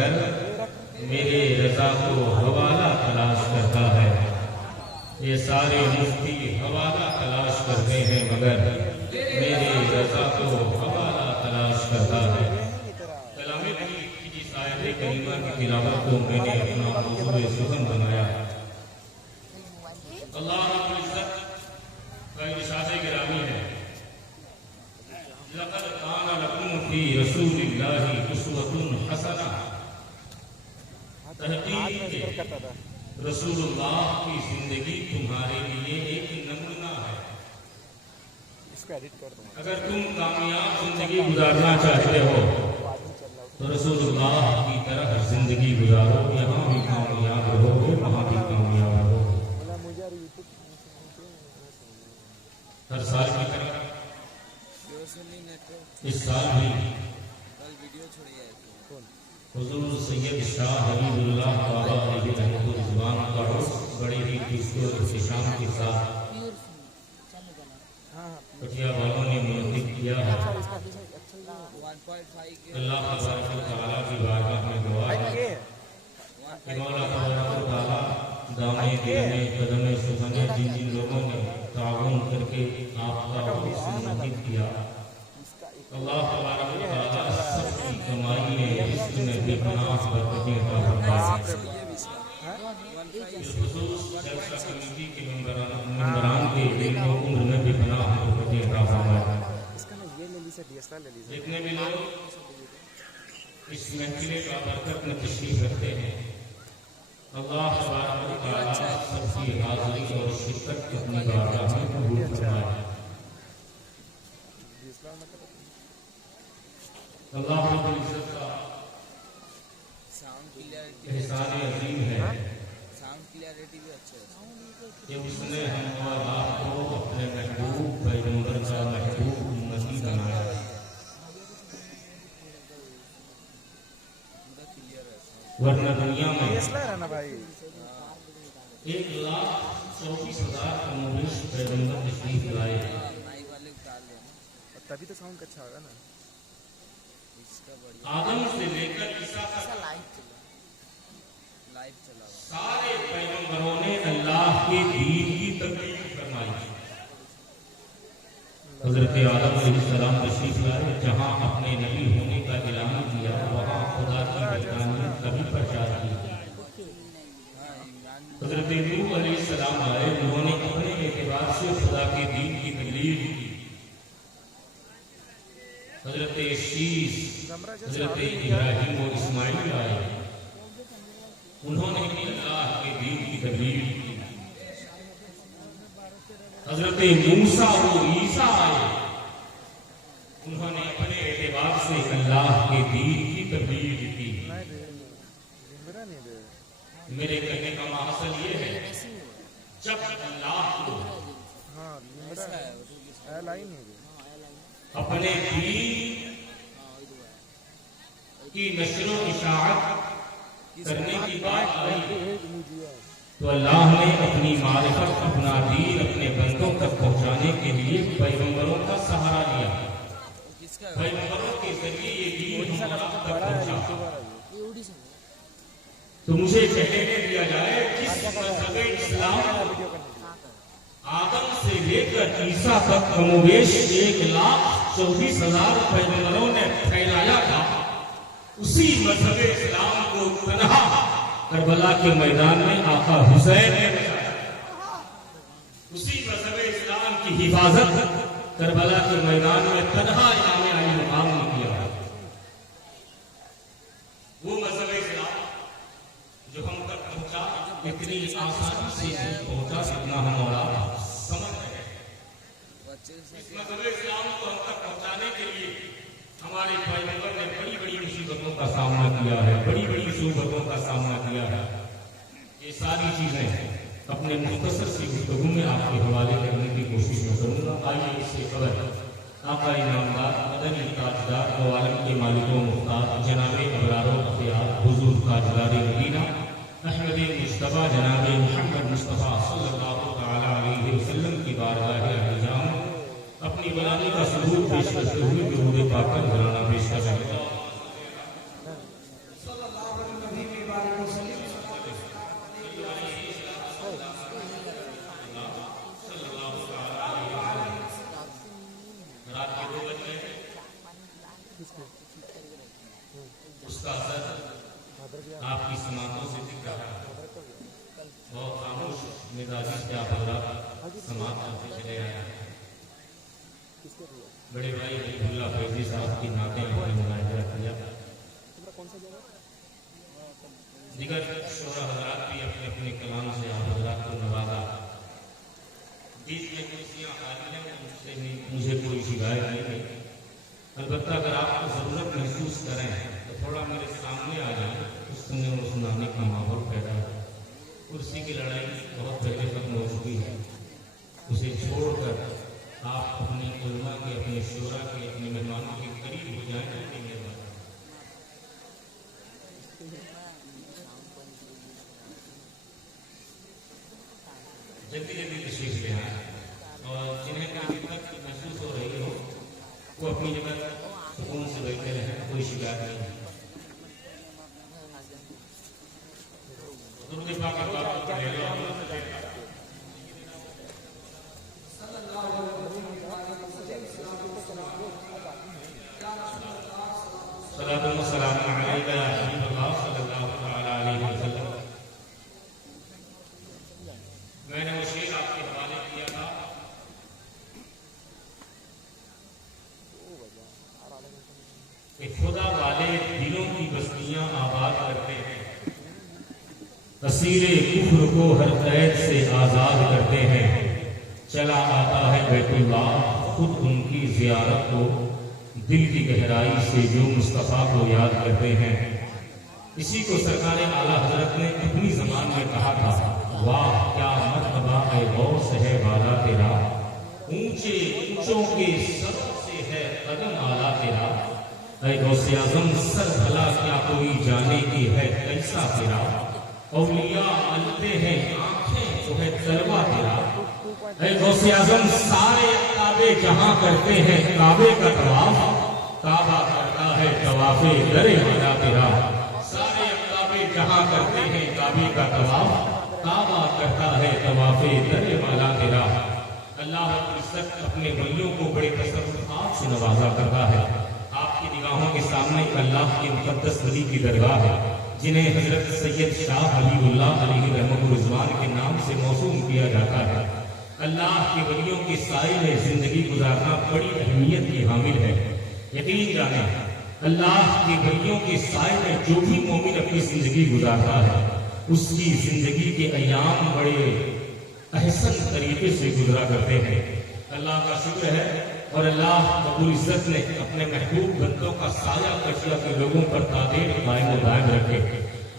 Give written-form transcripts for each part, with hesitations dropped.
مگر میرے رضا کو حوالہ تلاش کرتا ہے۔ یہ سارے مفتی حوالہ تلاش کرتے ہیں مگر میرے رضا کو حوالہ تلاش کرتا ہے۔ کلام پاک کی جس آیت کریمہ کی تلاوت کو میں نے اپنا موضوع سخن بنایا، اللہ رب العزت کا ارشاد گرامی ہے، لَقَدْ كَانَ لَكُمْ فِي رَسُولِ اللَّهِ أُسْوَةٌ حَسَنَةٌ۔ تحقیق کے رسول اللہ کی زندگی تمہارے لیے ایک نمونہ ہے۔ اگر تم کامیاب زندگی گزارنا چاہتے ہو تو رسول اللہ کی طرح زندگی گزارو، یہاں بھی کامیاب رہو گے، وہاں بھی کامیاب رہو گے۔ ہر سال کی طرح اس سال بھی حضور سید شاہ حبیب اللہ بابا علیہ رحمۃ الرحمان کا عرس بڑے ہی خوشی اور احتشام کے ساتھ پٹیا والوں نے منعقد کیا ہے۔ اللہ تبارک و تعالیٰ کی بارگاہ میں دعا ہے کہ مولا تبارک و تعالیٰ دامے دینے قدم سخنے جن لوگوں نے تعاون کر کے آپ کا عرس منعقد کیا، اللہ تبارک و تعالیٰ سب کی کمائی میں اس میں بے پناہ برکتیں عطا فرمائے۔ بالخصوص جلسہ کمیٹی کے ممبران کے دل و عمر میں بے پناہ برکتیں عطا فرمائے۔ جتنے بھی لوگ اس محفل کا برکت میں تشریف رکھتے ہیں، اللہ تبارک و تعالیٰ سب کی حاضری اور شرکت اپنی بارگاہ میں قبول فرمائے۔ اللہ رب العزت کا احسان عظیم ہے کہ اس نے ہم اور آپ کو اپنے محبوب پیغمبر کا محبوب امتی بنایا۔ ورنہ دنیا میں 1,24,000 کمونسٹ پیغمبر تشریف لائے، تبھی تو ساؤنڈ اچھا ہوگا نا۔ آدم سے لے کر عیسیٰ تک سارے پیغمبروں نے اللہ کے دین کی تبلیغ فرمائی۔ حضرت آدم علیہ السلام تشریف لائے، جہاں اپنے نبی ہونے کا اعلان کیا وہاں خدا کی وحدانیت کبھی پرچار کی۔ حضرت نوح علیہ السلام آئے، انہوں نے اپنے اعتبار سے خدا کے دین کی تبلیغ کی۔ حضرت شیش، حضرت ابراہیم و اسماعیل آئے، انہوں نے بھی اللہ کے دین کی تبلیغ کی۔ حضرت موسیٰ و عیسیٰ آئے، انہوں نے اپنے اعتبار سے اللہ کے دین کی تبلیغ کی۔ میرے کہنے کا مقصد یہ ہے، جب اللہ کو اپنے دین کی نشر و اشاعت کرنے کی بات آئی تو اللہ نے اپنی معرفت، اپنا دین اپنے بندوں تک پہنچانے کے لیے پیغمبروں کا سہارا لیا۔ پیغمبروں کے ذریعے یہ دین ہمارا تک پہنچا۔ تو مجھے کہنے دیا جائے، جس مذہب اسلام آدم سے لے کر عیسیٰ تک کم و بیش 1,24,000 پیغمبروں نے پھیلایا تھا، اسی مذہب اسلام کو تنہا کربلا کے میدان میں آقا حسین نے بچایا۔ اسی مذہب اسلام کی حفاظت کربلا کے میدان میں تنہا امام علی مقام نے کیا۔ وہ مذہب اسلام جو ہم تک پہنچا، اتنی آسانی سے نہیں پہنچا جتنا ہم اور آپ سمجھ رہے ہیں۔ اس مذہب اسلام کو ہم تک پہنچانے کے لیے ہمارے پیغمبر نے بڑی بڑی مصیبتوں کا سامنا کیا ہے، بڑی بڑی صعوبتوں کا سامنا کیا ہے۔ یہ ساری چیزیں اپنے مختصر سی گفتگو میں آپ کے حوالے کرنے کی کوشش میں کروں گا۔ آئیے اس سے قبل آقا انعامدار، مدنی تاجدار، عوالم کے مالک و مختار جناب ابرار و اخیار حضور تاجدار مدینہ احمد مصطفیٰ جناب محمد مصطفیٰ صلی اللہ تعالیٰ علیہ وسلم کی بارگاہ اعظام اپنی بلندی کا ثبوت پیش کرتے ہوئے درود پاک کا گھرانہ پیش کر رہے ہیں۔ رات کے 2 بج گئے، اس کا اثر آپ کی سماعتوں سے دکھ رہا ہے۔ بہت خاموش مزاجی سے آپ حضرات سماعت کرتے چلے آئے ہیں۔ بڑے بھائی حبیب اللہ فیضی صاحب کی نعتیں آپ نے مناظرہ کیا، دیگر شعراء حضرات بھی اپنے اپنے کلام سے آپ حضرات کو نوازا۔ بیچ میں کرسیاں خالی ہیں، ان سے بھی مجھے کوئی شکایت نہیں ہے، البتہ اگر آپ کو ضرورت محسوس کریں تو تھوڑا میرے سامنے آ جائیں، اس سننے اور سنانے کا ماحول پیدا ہے۔ کرسی کی لڑائی بہت پہلے ختم ہو چکی ہے، اسے چھوڑ کر آپ اپنے علماء کے، اپنے شعراء کے، اپنے مہمانوں کے قریب ہو جائیں تو نہیں ہے۔ جلدی جلدی تشریف لے آئیں، اور جنہیں کوئی دقت محسوس ہو رہی ہو وہ اپنی جگہ سکون سے بیٹھے رہیں، کوئی شکایت نہیں ہے۔ درود پاک کے بعد پڑھے گا صلاۃ و سلام علیک یا حبیب اللہ صلی اللہ تعالی علیہ وسلم۔ میں نے وہ شعر آپ کے حوالے کیا تھا، کہ خدا والے دلوں کی بستیاں آباد کرتے ہیں، اسیر کفر کو ہر قید سے آزاد کرتے ہیں، چلا آتا ہے بیت اللہ خود ان کی زیارت کو، دل کی گہرائی سے جو مصطفیٰ کو یاد کرتے ہیں۔ اسی کو سرکار اعلیٰ حضرت نے اپنی زبان میں کہا تھا، واہ کیا مرتبہ اے غوث ہے والا تیرا، اونچے اونچوں کے سروں سے ہے قدم اعلیٰ تیرا، اے غوث اعظم سر بھلا کیا کوئی جانے کی ہے کیسا تیرا، اولیاء ملتے ہیں آنکھیں تو ہے تلوا تیرا، اے غوث اعظم سارے کعبے جہاں کرتے ہیں کعبے کا طواف، کعبہ کرتا ہے طواف در والا تیرا، سارے کعبے جہاں کرتے ہیں کعبے کا طواف، کعبہ کرتا ہے طواف در والا تیرا۔ اللہ رب العزت اپنے ولیوں کو بڑے تصرفات سے نوازا کرتا ہے۔ آپ کی نگاہوں کے سامنے اللہ کے مقدس ولی کی درگاہ ہے، جنہیں حضرت سید شاہ حبیب اللہ علیہ رحمۃ الرضوان کے نام سے موسوم کیا جاتا ہے۔ اللہ کے ولیوں کے سائے میں زندگی گزارنا بڑی اہمیت کی حامل ہے۔ یقین جانیں اللہ کے ولیوں کے سائے میں جو بھی مومن اپنی زندگی گزارتا ہے، اس کی زندگی کے ایام بڑے احسن طریقے سے گزرا کرتے ہیں۔ اللہ کا شکر ہے، اور اللہ رب العزت نے اپنے محبوب بندوں کا سایہ کشیا کے لوگوں پر تادیر قائم و دائم رکھے۔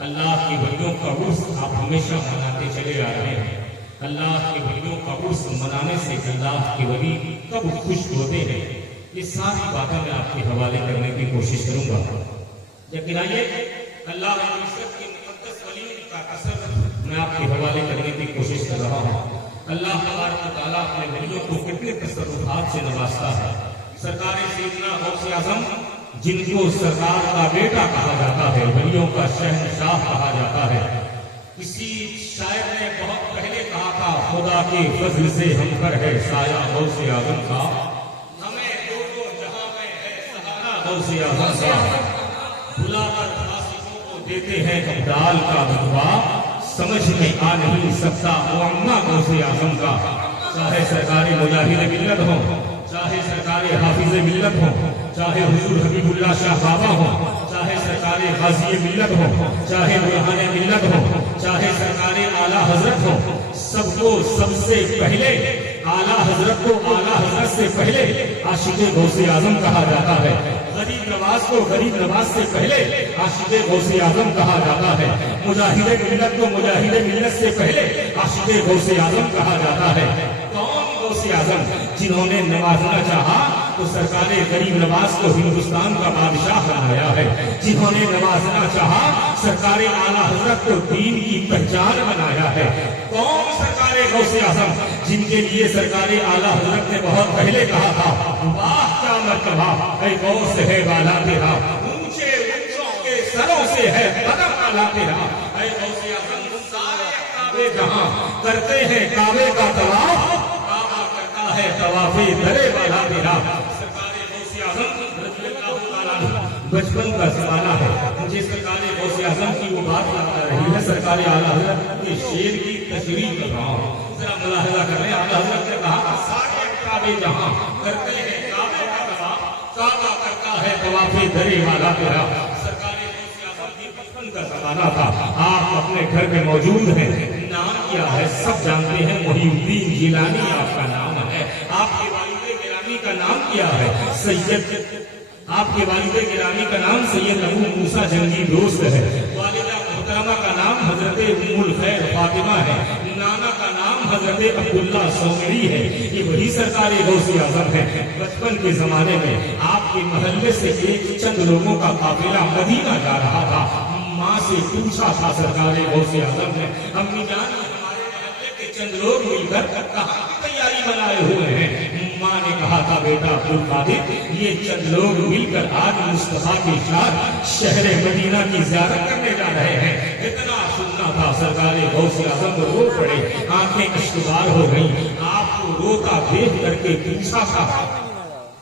اللہ کے ولیوں کا عرس آپ ہمیشہ مناتے چلے آ رہے ہیں۔ اللہ کے ولیوں کا عرس منانے سے اللہ کے ولی کب خوش ہوتے ہیں، یہ ساری باتیں میں آپ کے حوالے کرنے کی کوشش کروں گا۔ لیکن آئیے اللہ رب العزت کے مقدس ولیوں کا تصرف میں آپ کے حوالے کرنے کی کوشش کر رہا ہوں۔ اللہ تبارک و تعالیٰ اپنے ولیوں کو کتنے تصرفات سے نوازتا ہے۔ سرکار سیدنا غوث اعظم جن کو سرکار کا بیٹا کہا جاتا ہے، ولیوں کا شہنشاہ کہا جاتا ہے، کسی شاعر نے بہت پہلے کہا تھا، خدا کے فضل سے ہم پر ہے سایہ غوث اعظم کا، ہمیں دونوں جہاں میں ہے سہارا غوث اعظم کا، بلا کر فاسقوں کو دیتے ہیں ابدال کا بدوا، سمجھ میں آ نہیں سکتا معمہ غوث اعظم کا، چاہے سرکار مجاہد ملت ہو، چاہے سرکار حافظ ملت ہو، چاہے حضور حبیب اللہ شاہ بابا ہو، چاہے سرکار غازی ملت ہو، چاہے برہان ملت ہو، چاہے سرکار اعلیٰ حضرت ہو، سب کو سب سے پہلے اعلیٰ حضرت کو اعلیٰ حضرت سے پہلے عاشق غوث اعظم کہا جاتا ہے، غریب نواز کو غریب نواز سے پہلے عاشق غوث اعظم کہا جاتا ہے، مجاہد ملت کو مجاہد ملت سے پہلے عاشق غوث اعظم کہا جاتا ہے۔ کون غوث اعظم؟ جنہوں نے نوازنا چاہا تو سرکار غریب نواز کو ہندوستان کا بادشاہ بنایا ہے، جنہوں نے نوازنا چاہا سرکار اعلیٰ حضرت کو دین کی پہچان بنایا ہے۔ کون سرکار غوث اعظم؟ جن کے لیے سرکار اعلیٰ حضرت نے بہت پہلے کہا تھا، واہ کیا مرتبہ اے غوث ہے والا تیرا، اونچے اونچوں کے سروں سے ہے قدم वाला तेरा। ऐ गौसे आज़म सारे काबे जहां करते हैं काबे का तवाफ, काबा करता है तवाफे दरे वाला तेरा। सरकारे गौसे आज़म रज़ियल्लाहु ताला अन्हु, बचपन का ज़माना है, मुझे सरकारे गौसे आज़म की वो बात याद आ रही है। सरकारे आला हज़रत के शेर की तशरीह कर रहा हूँ, जरा मुलाहिज़ा कर लें। आला हज़रत ने कहा सारे काबे जहां करते हैं काबे का तवाफ, काबा करता है तवाफे दरे वाला तेरा। सरकारे गौसे आज़म की बचपन का ज़माना था। आप अपने घर में मौजूद हैं, नाम क्या है सब जानते हैं, मोहिउद्दीन जिलानी आपका नाम है। आपके वालिद गिरामी का नाम क्या है? सैयद। आपके वालिद गिरामी का नाम सैयद अबू मूसा जंगी दोस्त है। वालिदा मोहतरमा का नाम हजरत उम्मुल खैर फातिमा है। नाना का नाम हजरत अब्दुल्ला सौमरी है। ये वही सरकारे गौसे आज़म है। बचपन के जमाने में आपके महल्ले से एक चंद लोगों का काफिला मदीना जा रहा था। माँ से पूछा था सरकारे गौसे आज़म ने, अम्मी जान हमारे महल्ले के चंद लोग मिलकर कहाँ की तैयारी बनाए हुए हैं? माँ ने कहा था बेटा अब्दुल कादिर, ये चंद लोग मिलकर आज मुस्तफा के साथ शहर मदीना की ज़ियारत करने जा रहे हैं। इतना सुनना था सरकारे गौसे आज़म रो पड़े, आंखें अश्कबार हो गई। आपको रोता देख करके पूछा था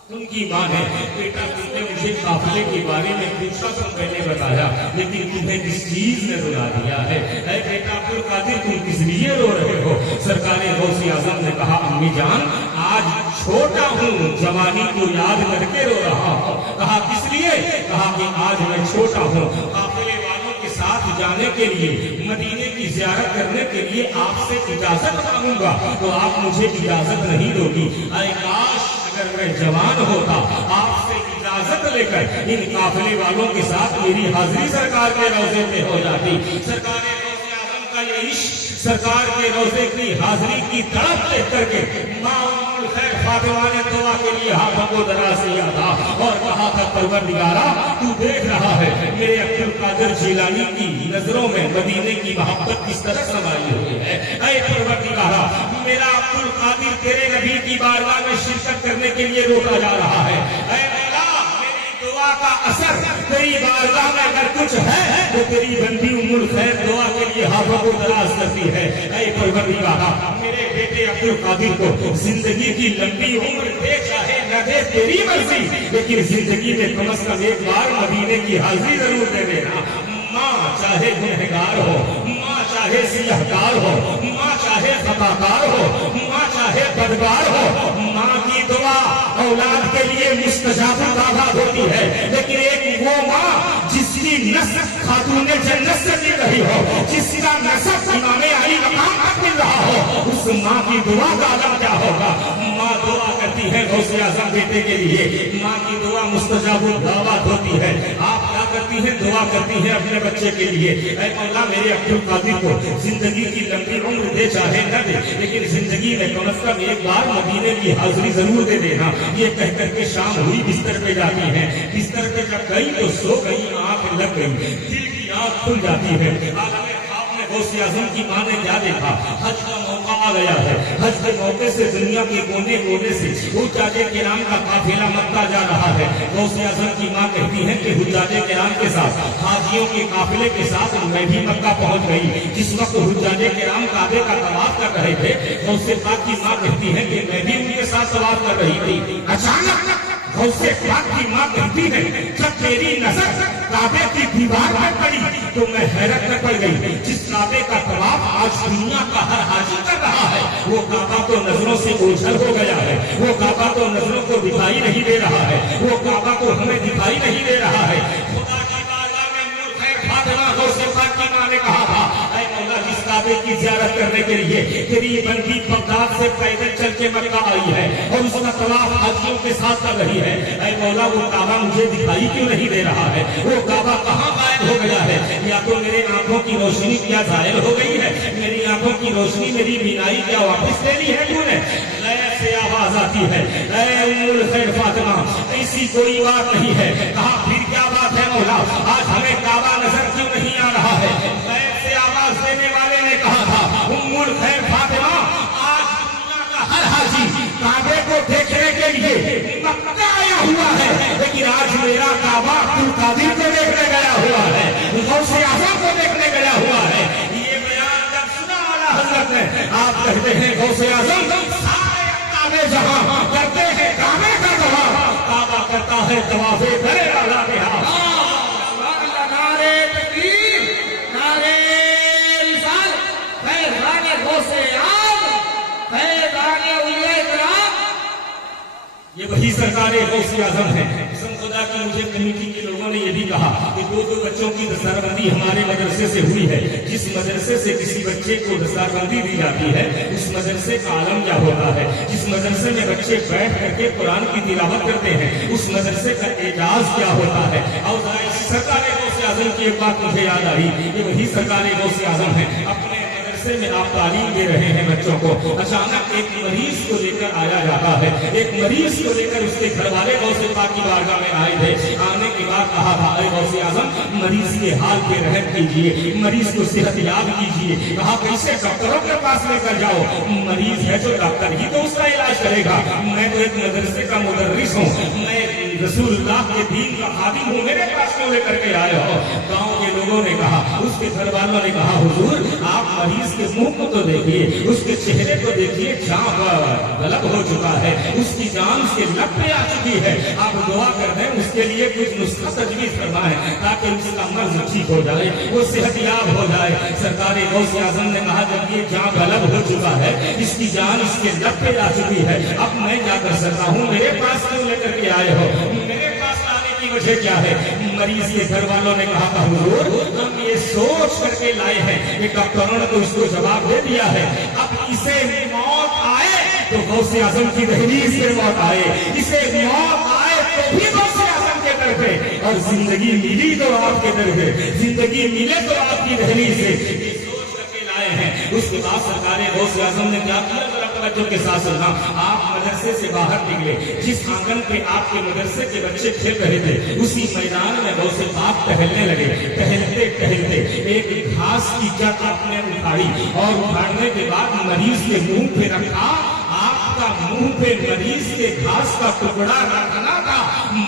उनकी माँ ने, बेटा तुमने मुझे काफिले के बारे में पूछा तो मैंने बताया, लेकिन तुम्हें किस चीज ने रुला दिया है? ऐ बेटा अब्दुल कादिर तुम किस लिए रो रहे हो? सरकारे गौसे आज़म ने कहा अम्मी जान आज छोटा हूँ, जवानी को याद करके रो रहा हूँ। कहा किस लिए? कहा कि आज मैं छोटा हूँ, काफिले वालों के साथ जाने के लिए, मदीने की ज़ियारत करने के लिए आपसे इजाजत मांगूंगा, तो आप मुझे इजाजत नहीं दोगी। ऐ काश अगर मैं जवान होता, आपसे इजाजत लेकर इन काफिले वालों के साथ मेरी हाजिरी सरकार के रोजे पे हो जाती। सरकारे गौसे आज़म का ये इश्क, सरकार के रोजे की हाजिरी की तड़प देख करके माँ उम्मुल खैर फातिमा ने दुआ के लिए हाथों को दराज किया था और कहा था परवरदिगारा तू देख रहा है मेरे अब्दुल कादिर जिलानी की नजरों में मदीने की मोहब्बत किस तरह समाई हुई है। ऐ परवरदिगारा मेरा अब्दुल कादिर तेरे नबी की बारगाह में शिरकत करने के लिए रोका जा रहा है। ऐ मौला मेरी दुआ का असर तेरी बारगाह में अगर कुछ है तो तेरी बंदी उम्मुल खैर दुआ के लिए हाथों को दराज करती है। ऐ परवरदिगारा मेरे बेटे अब्दुल कादिर को जिंदगी की लंबी उम्र दे, चाहे न दे तेरी मर्जी, लेकिन जिंदगी में कम से कम एक बार मदीने की हाजिरी जरूर दे देना। माँ चाहे गुनहगार हो, माँ चाहे सियाहकार हो, माँ चाहे खताकार हो, माँ चाहे बदकार हो, माँ की दुआ औलाद के लिए मुस्तजाब दावा होती है। लेकिन एक वो माँ जिसकी नस्ल खातूने जन्नत से मिल रही हो, जिसका नस्ब इमामे अली मकाम तक मिल रहा हो, उस माँ की दुआ का आलम क्या होगा? माँ दुआ करती है गौसे आज़म बेटे के लिए, माँ की दुआ मुस्तजाब दावत होती है। आप क्या करती हैं? दुआ करती हैं अपने बच्चे के लिए, ऐ मौला मेरे अब्दुल कादिर को जिंदगी की लंबी उम्र दे, चाहे न दे, लेकिन जिंदगी में कम से कम एक बार मदीने की हाजिरी जरूर दे देना। ये कह करके शाम हुई, बिस्तर पे जाती है। बिस्तर पे जब गई तो सो गई, आंख लग गई, दिल की आंख खुल जाती है। आलमे ख्वाब में गौसे आज़म की माँ ने क्या देखा? हज का मौका आ गया है। हज के मौके से दुनिया के कोने कोने से हुज्जाजे किराम का काफिला मक्का जा रहा है। गौसे आज़म की माँ कहती है कि हुज्जाजे किराम के साथ, हाजियों के काफिले के साथ मैं भी मक्का पहुंच गई। जिस वक्त हुज्जाजे किराम काबे का तवाफ कर रहे थे, गौसे पाक की माँ कहती है कि मैं भी उनके साथ तवाफ कर रही थी। अचानक गौसे पाक की माँ कहती है जब मेरी नजर काबे की दीवार पर पड़ी तो मैं हैरत में पड़ गई। जिस काबे का तवाफ आज दुनिया का हर हाजी कर रहा है, वो काबा तो नजरों से ओझल हो गया है, वो काबा तो नजरों को दिखाई नहीं दे रहा है, वो काबा को हमें दिखाई नहीं दे रहा है। खुदा की बारगाह में उम्मुल खैर फातिमा गौसे पाक की माँ ने कहा था, ऐ मौला जिस काबे की ज़ियारत करने के लिए तेरी बंदी बगदाद से पैदल चल के मक्का आई है और उसका तवाफ हाजियों के साथ कर रही है, ऐ मौला वो काबा मुझे दिखाई क्यों नहीं दे रहा है? वो काबा कहाँ गायब हो गया है? या तो मेरे आंखों की रोशनी क्या जाहिर हो गई है? मेरी आंखों की रोशनी, मेरी बीनाई क्या वापस ले ली है तूने? लय से आवाज आती है, ऐ उम्मुल खैर फातिमा ऐसी कोई बात नहीं है। कहा फिर क्या बात है मौला? आज हमें काबा नजर क्यों नहीं आ रहा है? लय से आवाज देने वाले ने कहा था, उम्मुल खैर फातिमा आज दुनिया का हर हाजी काबे को देखने के लिए मक्का आया हुआ है, लेकिन आज मेरा काबा अब्दुल कादिर को देखने गया हुआ है, गौसे आज़म को کرتے ہیں غوث اعظم سارے کعبے جہاں کرتے ہیں کعبے کا گواہ کعبہ کرتا ہے طواف در اعلیٰ کے ہاں نعرے تکبیر نعرے رسالت فیضان غوث اعظم فیضان اولیاء کرام یہ وہی سرکار غوث اعظم ہے قسم خدا کی مجھے کمیٹی کے لوگوں نے یہ بھی کہا کہ دو بچوں کی دستاربندی ہمارے مدرسے سے ہوئی ہے جس مدرسے سے کسی بچے کو دستاربندی دی جاتی ہے اس مدرسے کا عالم کیا ہوتا ہے جس مدرسے میں بچے بیٹھ کر کے قرآن کی تلاوت کرتے ہیں اس مدرسے کا اعجاز کیا ہوتا ہے اور سرکار غوث اعظم کی ایک بات مجھے یاد آئی یہ وہی سرکار غوث اعظم ہے اپنے میں آپ تعلیم دے رہے ہیں بچوں کو اچانک ایک مریض کو لے کر آیا جاتا ہے ایک مریض کو لے کر اس کے گھر والے غوث پاک کی بارگاہ میں آئے تھے آنے کے بعد کہا تھا اے غوث اعظم مریض کے حال پہ رحم کیجیے مریض کو صحت یاب کیجیے کہا کیسے ڈاکٹروں کے پاس لے کر جاؤ مریض ہے جو ڈاکٹر ہی تو اس کا علاج کرے گا میں تو ایک مدرسے کا مدرس ہوں میں رسول اللہ کے دین کا خادم ہوں میرے پاس کیوں لے کر کے آئے ہو گاؤں کے لوگوں نے کہا اس کے گھر والوں نے کہا حضور آپ مریض کے منہ کو تو دیکھیے اس کے چہرے کو دیکھیے جان غلط ہو چکا ہے اس کی جان اس کے لب پہ آ چکی ہے آپ دعا کر دیں اس کے لیے کچھ نسخہ تجویز فرمائیں تاکہ اس کا مرض ٹھیک ہو جائے وہ صحت یاب ہو جائے سرکار غوث اعظم نے کہا جب یہ جان غلط ہو چکا ہے اس کی جان اس کے لب پہ آ چکی ہے اب میں کیا کر سکتا ہوں میرے پاس کیوں لے کر کے آئے ہو میرے پاس آنے کی وجہ کیا ہے مریض کے گھر والوں نے کہا تھا حضور ہم یہ سوچ کر کے لائے ہیں کہ ڈاکٹروں نے تو اس کو جواب دے دیا ہے اب اسے موت آئے تو غوث اعظم کی دہلیز سے موت آئے اسے موت آئے تو بھی غوث اعظم کے در پہ اور زندگی ملی تو آپ کے در پہ زندگی ملے تو آپ کی دہلیز سے یہ سوچ کر کے لائے ہیں اس کے بعد سرکار غوث اعظم نے کیا کیا توجہ کے ساتھ سننا آپ مدرسے سے باہر نکلے جس آنگن پہ آپ کے مدرسے کے بچے کھیل رہے تھے اسی میدان میں غوث پاک ٹہلنے لگے ٹہلتے ٹہلتے ایک گھاس کی جڑ آپ نے اٹھائی اور اٹھانے کے بعد مریض کے منہ پہ رکھا آپ کا منہ پہ مریض کے گھاس کا ٹکڑا رکھنا تھا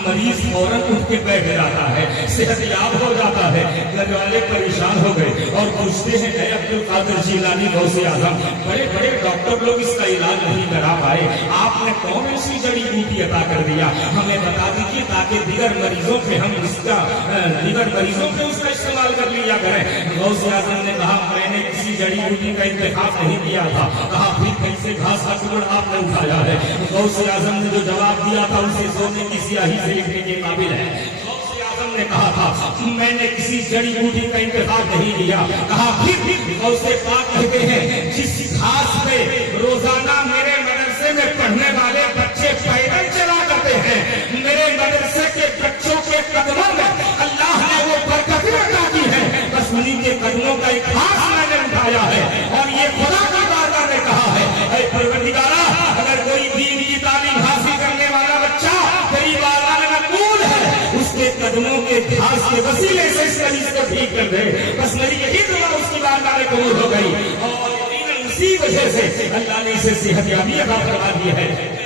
مریض فوراً اٹھ کے بیٹھ جاتا ہے صحت یاب ہو جاتا ہے گھر والے پریشان ہو گئے اور پوچھتے ہیں اے عبد القادر جیلانی غوث اعظم بڑے بڑے ڈاکٹر لوگ اس کا علاج نہیں کرا پائے آپ نے کون ایسی جڑی بوٹی عطا کر دیا ہمیں بتا دیجیے تاکہ دیگر مریضوں پہ ہم اس کا استعمال کر لیا کریں غوث اعظم نے کہا میں نے کسی جڑی بوٹی کا انتخاب نہیں کیا تھا کہا پھر کیسے گھاس کا ٹکڑا آپ نے اٹھایا ہے غوث اعظم نے جو جواب دیا تھا اسے سونے کی سیاہی سے لکھنے کے قابل ہے غوث اعظم نے کہا تھا میں نے کسی جڑی بوٹی کا انتخاب نہیں کیا کہا پھر غوث پاک کہتے ہیں جس گھاس پہ روزانہ میرے مدرسے میں پڑھنے والے بچے پیدل چلا کرتے ہیں میرے مدرسے کے بچوں کے قدموں میں اللہ نے وہ برکتیں عطا کی ہیں بس انہیں کے قدموں کا ایک گھاس میں نے اٹھایا ہے اور یہ خدا کی بارگاہ نے کہا ہے اے پروردگارا اگر کوئی دین کی تعلیم حاصل کرنے والا بچہ تیری بارگاہ میں مقبول ہے اس کے قدموں کے گھاس کے وسیلے سے اس مریض کو ٹھیک کر دے بس میری یہی دعا اس کی بارگاہ میں قبول ہو گئی اور اسی وجہ سے اللہ نے اسے صحت یابی عطا فرما دی ہے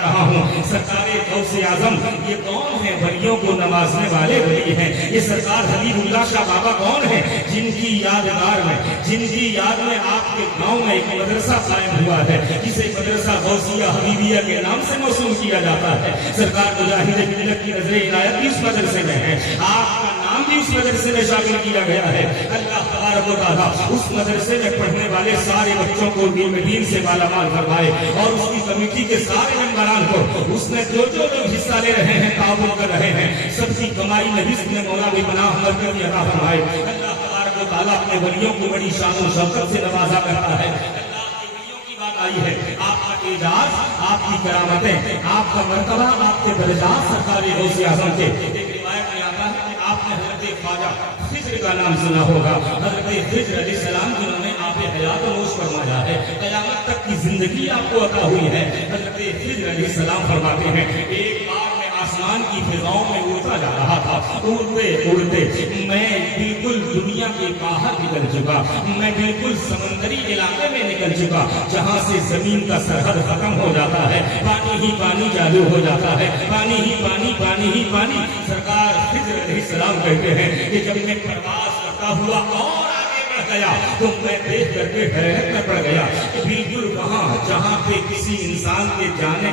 رہا ہوں سرکار غوث اعظم یہ کون ہیں ولیوں کو نوازنے والے ولی ہیں یہ سرکار حبیب اللہ شاہ بابا کون ہیں جن کی یادگار میں جن کی یاد میں آپ کے گاؤں میں ایک مدرسہ قائم ہوا ہے جسے مدرسہ غوثیہ حبیبیہ کے نام سے موسوم کیا جاتا ہے سرکار مجاہد ملت کی نظر عنایت بھی اس مدرسے میں ہے آپ کا نام بھی اس مدرسے میں شامل کیا گیا ہے اللہ تبارک و تعالیٰ اس مدرسے میں پڑھنے والے سارے بچوں کو علم دین سے مالا مال فرمائے اور اس کی کمیٹی کے سارے ممبران کو اس میں جو لوگ حصہ لے رہے ہیں تعاون کر رہے ہیں سب کی کمائی میں رزق میں مولا بھی پناہ مرکز عطا فرمائے اللہ تبارک و تعالیٰ اپنے ولیوں کو بڑی شان و شوکت سے نوازا کرتا ہے اللہ کے ولیوں کی بات آئی ہے آپ کا اعجاز آپ کی کرامتیں آپ کا مرتبہ آپ کے درجات سرکار غوث اعظم کے ایک روایت میں آتا ہے کہ آپ نے حضرت خواجہ خضر کا نام سنا ہوگا حضرت خضر علیہ السلام جنہوں نے آپ حیات و نوش فرمایا ہے قیامت تک کی زندگی آپ کو عطا ہوئی ہے حضرت خضر علیہ السلام فرماتے ہیں ایک بار میں آسمان کی فضاؤں میں اڑتا جا رہا تھا اڑتے اڑتے میں بالکل دنیا کے باہر نکل چکا میں بالکل سمندری علاقے میں نکل چکا جہاں سے زمین کا سرحد ختم ہو جاتا ہے پانی ہی پانی چالو ہو جاتا ہے پانی ہی پانی پانی ہی پانی سرکار خضر علیہ السلام کہتے ہیں کہ جب میں پرواز کرتا ہوا اور آگے बढ़ गया तो मैं देख करके हैरत में पड़ गया कि बिल्कुल वहां जहां पे किसी इंसान के जाने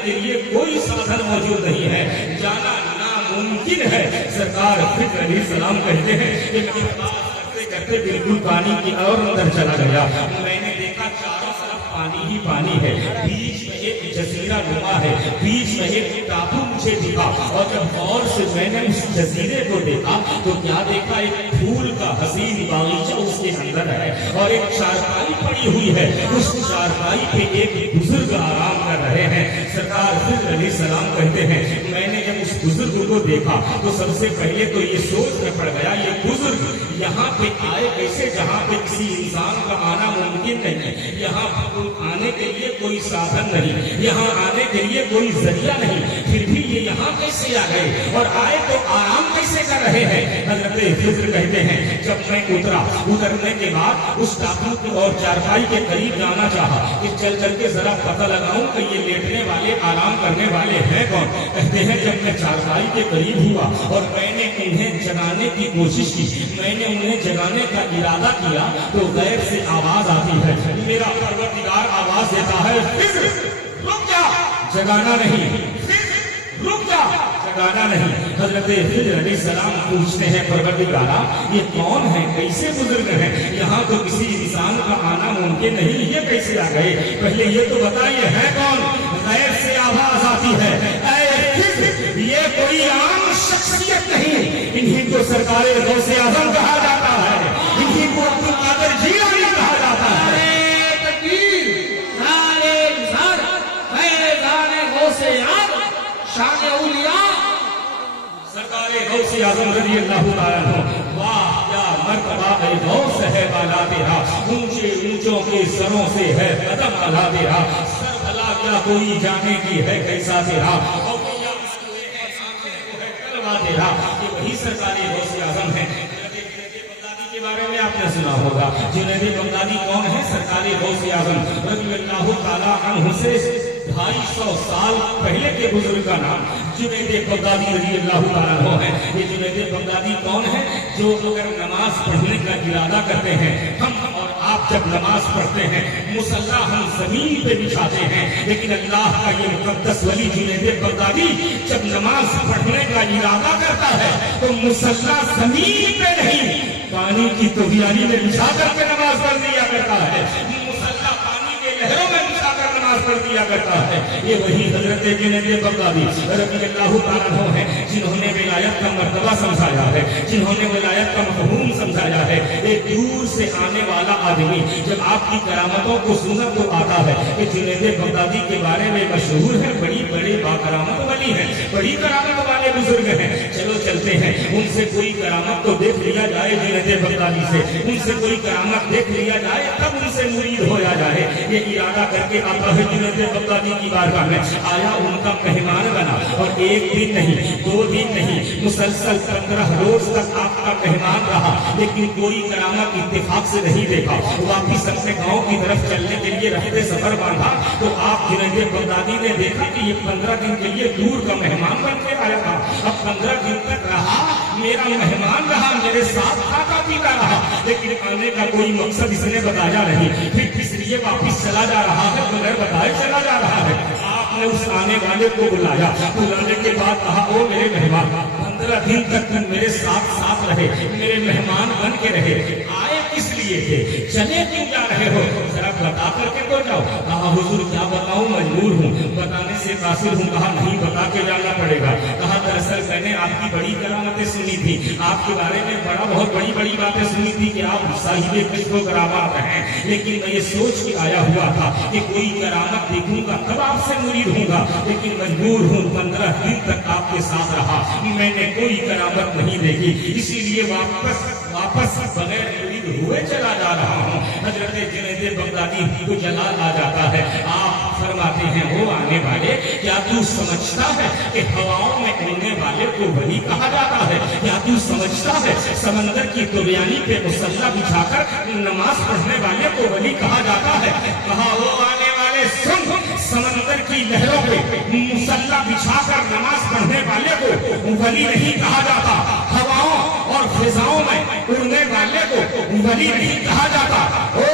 के लिए कोई साधन मौजूद नहीं है, जाना नामुमकिन है। सरकार फिर अलैहिस्सलाम कहते हैं कि मैं बात करते करते बिल्कुल पानी की और अंदर चला गया। मैंने देखा चारों तरफ पानी ही पानी है, बीच में एक जजीरा नुमा है, बीच में एक टापू मुझे दिखा। और जब गौर से मैंने उस जजीरे को देखा तो क्या देखा, एक फूल का हसीन बागीचा उसके अंदर है और एक चारपाई पड़ी हुई है। उस चारपाई पे एक बुजुर्ग आराम कर रहे हैं। सरकार फिर अलैहिस्सलाम कहते हैं मैंने जब उस बुजुर्ग को देखा तो सबसे पहले तो ये सोच में पड़ गया, ये बुजुर्ग यहाँ पे आए कैसे जहाँ पे किसी इंसान का आना मुमकिन नहीं है, यहाँ आने के लिए कोई साधन नहीं, यहाँ आने के लिए कोई जरिया नहीं, फिर भी ये यहाँ कैसे आ गए और आए तो आराम कैसे कर रहे हैं। हजरत फिक्र कहते हैं जब मैं उतरने के बाद उस टापू की और चारपाई के करीब जाना चाहा कि चल करके जरा पता लगाऊं कि ये लेटने वाले आराम करने वाले हैं कौन। कहते हैं जब मैं चारपाई के करीब हुआ और मैंने उन्हें जगाने की कोशिश की, मैंने उन्हें जगाने का इरादा किया तो गैर से आवाज आती है, मेरा परवरदिगार आवाज देता है रुक जा, जगाना नहीं, रुक जा, जगाना नहीं। हजरत फिक्र अलैहिस्सलाम पूछते हैं परवरदिगारा ये कौन है, कैसे बुजुर्ग हैं, यहाँ तो किसी इंसान का आना मुमकिन नहीं, ये कैसे आ गए, पहले ये तो बताइए है कौन। गैर से आवाज आती है ये कोई आम शख्सियत नहीं, इन्हीं को सरकारे गौसे आजम कहा जाता है, इन्हीं को अब्दुल कादिर जीलानी कहा जाता है। शान औलिया सरकारे गौसे आजम रज़ी अल्लाह तआला अन्हु, वाह क्या मर्तबा है गौस है वाला तेरा, ऊंचे ऊंचों के सरों से है कदम आला तेरा, सर भला क्या कोई जाने की है कैसा तेरा, तेरा। ये वही सरकारी गौसे आजम है। बगदादी के बारे में आपने सुना होगा, जुनैद बगदादी कौन है, सरकारी गौसे आजम रज़ी अल्लाह तआला अन्हु से 250 साल पहले के बुजुर्ग का नाम जुनैद बगदादी रज़ी अल्लाह तआला अन्हु है। ये जुनैद बगदादी कौन है, जो अगर नमाज पढ़ने का इरादा करते हैं, हम और आप जब नमाज पढ़ते हैं मुसल्ला हम जमीन पे बिछाते हैं, लेकिन अल्लाह का ये मुकद्दस वली जुनैद बगदादी जब नमाज पढ़ने का इरादा करता है तो मुसल्ला जमीन पे नहीं पानी की तोहियानी में बिछा करके नमाज पढ़ दिया करता है, मुसल्ला पानी के लहरों में बिछा कर नमाज पढ़ दिया करता है। ये वही हजरत जुनैद बगदादी रज़ी अल्लाह तआला अन्हु है जिन्होंने विलायत का मर्तबा समझाया है, जिन्होंने विलायत का मफ़हूम समझाया है। एक दूर से आने वाला आदमी जब आपकी करामतों को सुना तो आता है कि जुनैद बगदादी के बारे में मशहूर है, बड़ी बड़े बाकरामत वाली है, बड़ी करामत वाले बुजुर्ग हैं, चलो चलते हैं उनसे कोई करामत तो देख लिया जाए, जुनैद बगदादी से उनसे कोई करामत देख लिया जाए तब उनसे मुरीद होया जाए। ये इरादा करके आता है जुनैद बगदादी की बारगाह में आया, उनका मेहमान बना और एक दिन नहीं 2 दिन नहीं मुसलसल 15 रोज तक आपका मेहमान रहा, लेकिन कोई करामत इत्तेफाक से नहीं देखा। वापिस अपने गांव की तरफ चलने के लिए रखते सफर बांधा तो आप जुनैद बगदादी ने देखा कि ये 15 दिन के लिए दूर का मेहमान बन के आया था, अब 15 दिन तक रहा, मेरा मेहमान रहा, मेरे साथ खाता पीता रहा, लेकिन आने का कोई मकसद इसने बताया नहीं, फिर किस लिए वापिस चला जा रहा है बगैर बताए चला जा रहा है। आपने उस आने वाले को बुलाया, बुलाने के बाद कहा ओ मेरे मेहमान 15 दिन तक तुम मेरे साथ साथ रहे, मेरे मेहमान बन के रहे, आए किस लिए थे, चले क्यों जा रहे हो, जरा बता करके तो जाओ। कहा हुजूर क्या बताऊं, मजबूर हूँ, बताने से कासिर हूँ। कहा नहीं बता के जाना पड़ेगा। कहा दरअसल मैंने आपकी बड़ी करामतें सुनी थी, आपके बारे में बहुत बड़ी बड़ी बातें सुनी थी कि आप साहिबे कश्फ करामात हैं, लेकिन मैं ये सोच के आया हुआ था कि कोई करामत देखूंगा तब आपसे मुरीद होऊंगा, लेकिन मजबूर हूँ, 15 दिन तक आपके साथ रहा, मैंने कोई करामत नहीं देखी, इसीलिए वापस बगैर मुरीद हुए चला जा रहा हूँ। हजरत जुनैद बगदादी को जलाल आ जाता है, आप फरमाते हैं वो आने वाले, क्या तू समझता है कि हवाओं में उड़ने वाले को वही कहा जाता है, क्या तू समझता है समंदर की तुरयानी पे मुसल्ला बिछाकर नमाज पढ़ने वाले को वली कहा जाता है। कहा वो आने वाले सुन, समंदर की लहरों पे मुसल्ला बिछाकर नमाज पढ़ने वाले को वली नहीं कहा जाता, हवाओं और फिजाओं में उड़ने वाले को वली नहीं कहा जाता। ओ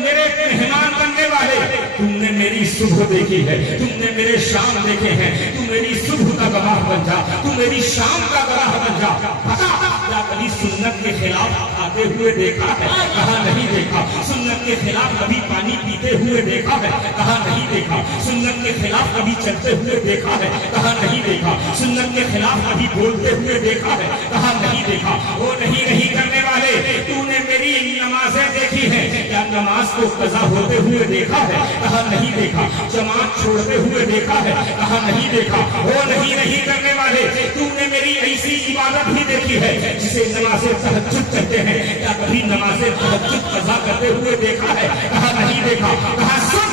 मेरे मेहमान बनने वाले, तुमने मेरी सुबह देखी है, तुमने मेरे शाम देखे हैं, तू मेरी सुबह का गवाह बन जा, तू मेरी शाम का गवाह बन जा। पता क्या कभी सुन्नत के खिलाफ आते हुए देखा है? कहा नहीं देखा। सुन्नत के खिलाफ कभी पानी पीते हुए देखा है? कहा नहीं देखा। सुन्नत के खिलाफ कभी चलते हुए देखा है? कहा नहीं देखा। सुन्नत के खिलाफ कभी बोलते हुए देखा है? कहा नहीं देखा। वो नहीं करने वाले, तूने मेरी नमाजें देखी है, क्या नमाज को कज़ा होते हुए देखा है? कहा नहीं देखा। जमात छोड़ते हुए देखा है? कहा नहीं देखा। वो नहीं करने वाले, तूने मेरी ऐसी इबादत भी देखी है जिसे नमाज़े तहज्जुद कहते हैं, क्या कभी नमाज़े तहज्जुद कज़ा करते हुए देखा है? कहा नहीं देखा। कहा सुन,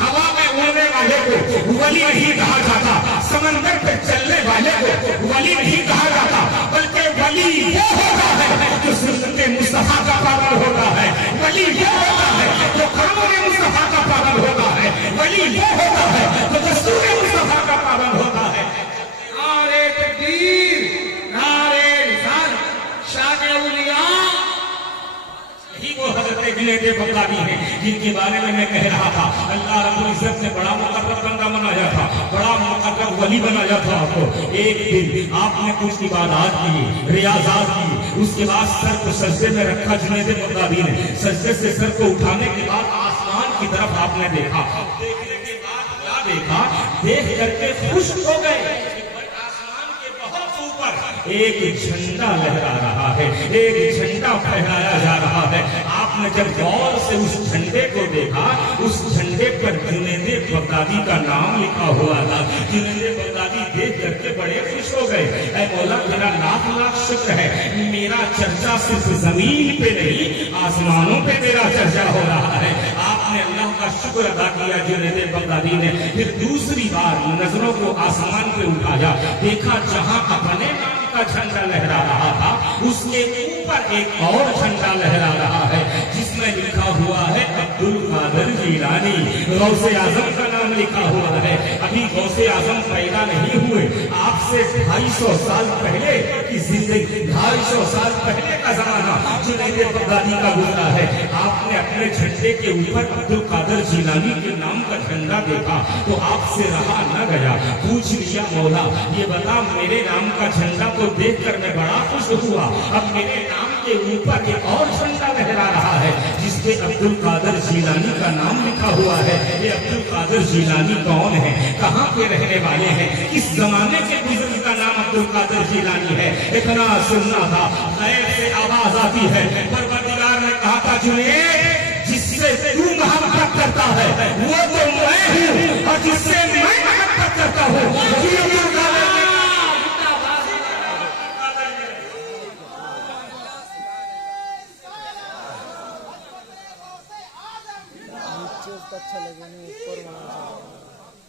हवा में उड़ने वाले को वली नहीं कहा जाता, समंदर पे चलने वाले को वली नहीं कहा जाता, बल्कि वली वो होता है जो सुन्नते मुस्तफा का पाबंद होता है। वली वो होता है जो कानून मुस्तफा का पाबंद होता है। वली वो होता है जो दस्तूर मुस्तफा का पाबंद होता है। नारे तकबीर, नारे रिसालत, शान औलिया। यही वो हज़रत जुनैद बगदादी हैं जिनके बारे में मैं कह रहा था। अल्लाह रब्बुल इज्जत ने बड़ा मुकर्रम बंदा बनाया था, बड़ा मुकर्रम वली बनाया था आपको। एक दिन आपने कुछ इबादत की, रियाज़ात की, उसके बाद सर को सजदे में रखा जुनैद बगदादी ने। सजदे से सर को उठाने के बाद आसमान की तरफ आपने देखा। देखने के बाद क्या देखा? देख करके खुश हो गए। एक झंडा लहरा रहा है, एक झंडा फहराया जा रहा है। आपने जब गौर से उस झंडे को देखा, उस झंडे पर जुनैद बगदादी का नाम लिखा हुआ था। जुनैद बगदादी देख करके बड़े खुश हो गए। ऐ मौला तेरा लाख लाख शुक्र है, मेरा चर्चा सिर्फ जमीन पे नहीं आसमानों पे मेरा चर्चा हो रहा है। आपने अल्लाह का शुक्र अदा किया जुनैद बगदादी ने। फिर दूसरी बार नजरों को आसमान पे उठाया, देखा जहां अपने नाम का झंडा लहरा रहा था, उसके ऊपर एक और झंडा लहरा रहा है जिसमें लिखा हुआ है अब्दुल कादिर जीलानी। गौसे आजम का नाम लिखा हुआ है। अभी गौसे आजम पैदा नहीं हुए, आपसे 250 साल पहले की जिंदगी, 250 साल पहले का जमाना जुनैद बगदादी का गुजरा है। आपने अपने झंडे के ऊपर अब्दुल कादिर जीलानी के नाम का झंडा देखा तो आपसे रहा न गया, पूछ लिया मौला ये बता, मेरे नाम का झंडा तो देखकर मैं बड़ा खुश हुआ, अब मेरे नाम के ऊपर एक और झंडा लहरा रहा है जिसपे अब्दुल कादिर जीलानी का नाम लिखा हुआ है। ये अब्दुल कादिर जीलानी कौन है, कहाँ के रहने वाले हैं, किस जमाने के बुजुर्ग का नाम अब्दुल कादिर जीलानी है? इतना सुनना था। गैर से आवाज आती है, परवरदिगार ने कहा था जुनैद जिससे तू मोहब्बत करता है वो तो मैं हूँ, और जिससे मैं मोहब्बत करता हूँ वही अब्दुल कादिर। अच्छा लगे ऊपर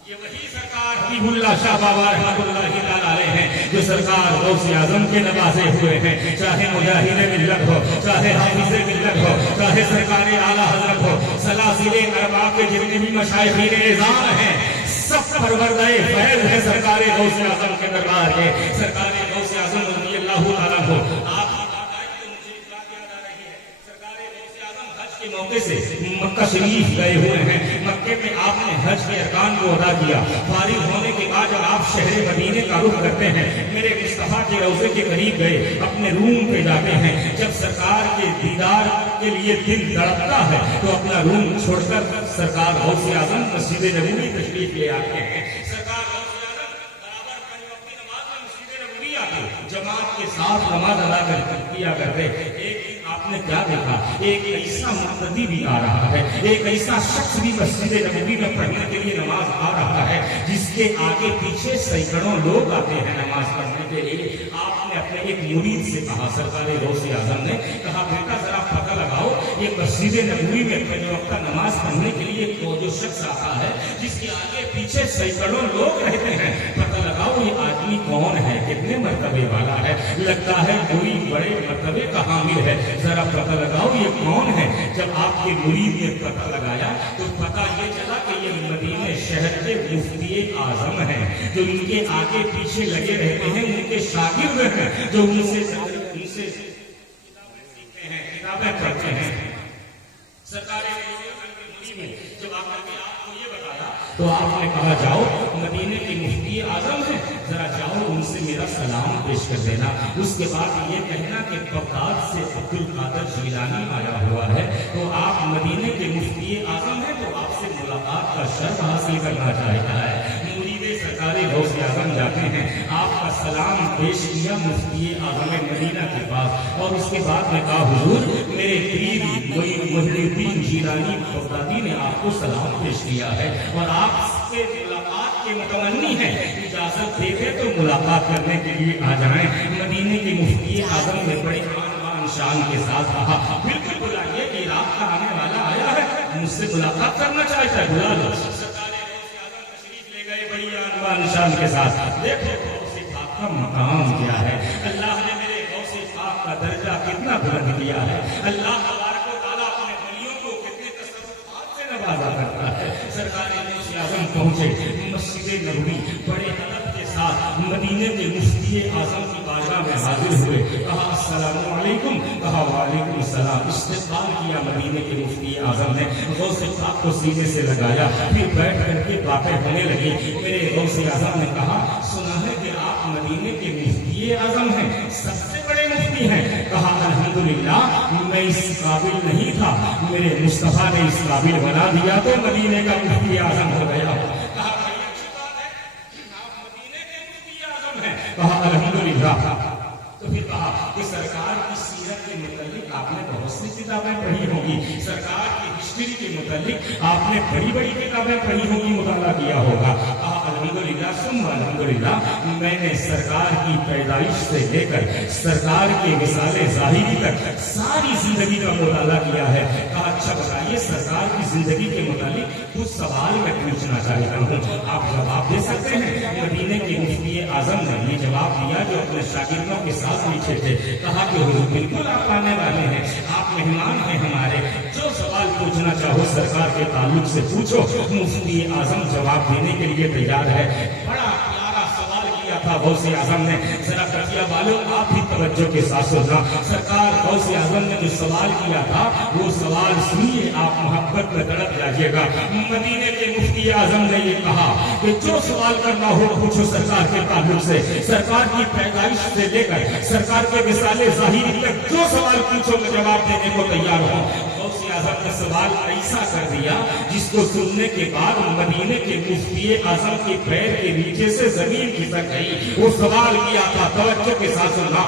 ये वही सरकार हबीबुल्लाह शाह बाबा रहमतुल्लाहि तआला अलैह हैं जो सरकार गौसे आजम के नवाजे हुए हैं। चाहे मुजाहिद मिल्लत हो, चाहे हाफिज मिल्लत हो, चाहे सरकार आला हजरत हो, सलासिले अरबा के जितने भी मशाइखीन निज़ाम हैं, सब परवरदाए फैज़ है सरकार गौसे आजम के दरबार के। सरकार गौसे आजम रज़ियल्लाहु तआला हो। मौके से मक्का शरीफ गए हुए हैं। मक्के में आपने हज के अरकान को अदा किया। फारिग होने के बाद जब आप शहर मदीने का रुख करते हैं, मेरे मुस्तफा के रोज़े के करीब गए, अपने रूम पे जाते हैं। जब सरकार के दीदार के लिए दिल तड़पता है तो अपना रूम छोड़कर सरकार गौसे आजम मस्जिद नबवी तशरीफ ले आते हैं। सरकार गौसे आजम बराबर पांच वक्ती नमाज में मस्जिद नबवी आते जमात के साथ नमाज अदा किया करते। एक आपने क्या देखा, एक ऐसा मुक्तदी भी आ रहा है, एक ऐसा शख्स भी मस्जिद नबवी में पढ़ने के लिए नमाज आ रहा है जिसके आगे पीछे सैकड़ों लोग आते हैं नमाज पढ़ने के लिए। आपने अपने एक मुरीद से कहा, सरकार गौसे आजम ने कहा बेटा जरा पता लगाओ ये मस्जिद नबवी में पंज वक्त नमाज पढ़ने के लिए जो शख्स आता है जिसके आगे पीछे सैकड़ों लोग रहते हैं, पता लगाओ ये आदमी कौन है, कितने मर्तबे वाला है, लगता है कोई बड़े मर्तबे का हामिल है, जरा पता लगाओ ये कौन है। जब आपके मुरीद ने पता लगाया तो पता ये चला कि ये मदीने शहर के मुफ्ती आजम हैं जो इनके आगे पीछे लगे रहते हैं, उनके शागिर्द हैं जो उनसे किताबें पढ़ते हैं। सरकारी में जब आकर के आपको ये बताया तो आपने कहा जाओ मदीने के मुफ्ती आजम है, जरा जाओ उनसे मेरा सलाम पेश कर देना। उसके बाद ये कहना कि बगदाद से अब्दुल कादर जिलानी आया हुआ है, तो आप मदीने के मुफ्ती आजम है, तो आपसे मुलाकात का शर्फ हासिल करना चाहता है। मुरीद सरकारी गौसे आजम जाते हैं, आपका सलाम पेश किया मुफ्ती आजम मदीना के पास, और उसके बाद में कहा हुजूर मेरे पीर मोइनुद्दीन जिलानी बगदादी ने आपको सलाम पेश किया है और आपसे मुलाकात के मुतमन्नी है, इजाजत देते तो मुलाकात करने के लिए आ जाएं। मदीने के मुफ्ती आजम ने बड़े आन शान के साथ कहा बिल्कुल बुलाइए, इराक का आने वाला आया है, मुझसे मुलाकात करना चाहता है, बुला लो। तशरीफ ले गए बड़ी आन शान के साथ। देखो गौसे पाक का मकाम क्या है, अल्लाह ने मेरे गौसे पाक का दर्जा कितना बुलंद किया है, अल्लाह तबारक व तआला अपने वलियों को कितने तसव्वुफ़ात से नवाजा करता है। सरकार गौसे आजम पहुंचे मस्जिद नबवी, बड़े अदब के साथ मदीने के मुफ्ती आजम की बारगाह में हाजिर हुए, कहा अस्सलामु अलैकुम, कहा वालेकुम सलाम। इस्तक़बाल किया मदीने के मुफ्ती आजम ने, गौसे पाक को सीने से लगाया, फिर बैठ करके बातें होने लगी। मेरे गौसे आजम ने कहा सुना है कि आप मदीने के मुफ्ती आजम हैं, सबसे बड़े मुफ्ती हैं। कहा अल्हम्दुलिल्लाह मैं इस काबिल नहीं था, मेरे मुस्तफा ने इस काबिल बना दिया तो मदीने का मुफ्ती आजम हो गया। कहा बड़ी अच्छी बात है, आप मदीने के मुफ्ती आजम हैं। कहा अल्हम्दुलिल्लाह। तो फिर कहा कि सरकार की सीरत के मुतालिक आपने बहुत सी किताबें पढ़ी होंगी, सरकार की हिस्ट्री के मुतालिक आपने बड़ी बड़ी किताबें पढ़ी होंगी, मुताला किया होगा। कहा अल्हम्दुलिल्लाह सुम्मा अल्हम्दुलिल्लाह, मैंने सरकार की पैदाइश से लेकर सरकार के मिसाले ज़ाहिरी तक सारी जिंदगी का मुताला किया है। कहा अच्छा बताइए सरकार की जिंदगी के मुतालिक कुछ सवाल मैं पूछना चाहता हूँ, आप जवाब दे सकते हैं? मदीने के मुफ्ती आजम ने ये जवाब दिया जो अपने शागिर्दों के साथ पीछे थे। कहा कि हुजूर बिल्कुल आप आने वाले हैं, आप मेहमान हैं हमारे, जो सवाल पूछना चाहो सरकार के ताल्लुक से पूछो। मुफ्ती आजम जवाब देने के लिए तैयार है। बड़ा प्यारा सवाल किया था गौसे आजम ने, जरा कटिया वालों आप भी तवज्जो के साथ सुनना। सरकार गौसे आजम ने जो सवाल किया था वो सवाल सुनिए, आप मोहब्बत में तड़प जाइएगा। मदीने के मुफ्ती आजम ने ये कहा कि जो सवाल करना हो पूछो सरकार के ताल्लुक से, सरकार की पैदाइश से लेकर सरकार के मिसाले ज़ाहिरी तक जो सवाल पूछो मैं जवाब देने को तैयार हूँ। गौसे आजम ने सवाल ऐसा कर दिया जिसको सुनने के बाद मदीने के मुफ्ती आजम के पैर के नीचे से जमीन खिसक गई। वो सवाल किया था, तवज्जो के साथ सुनना।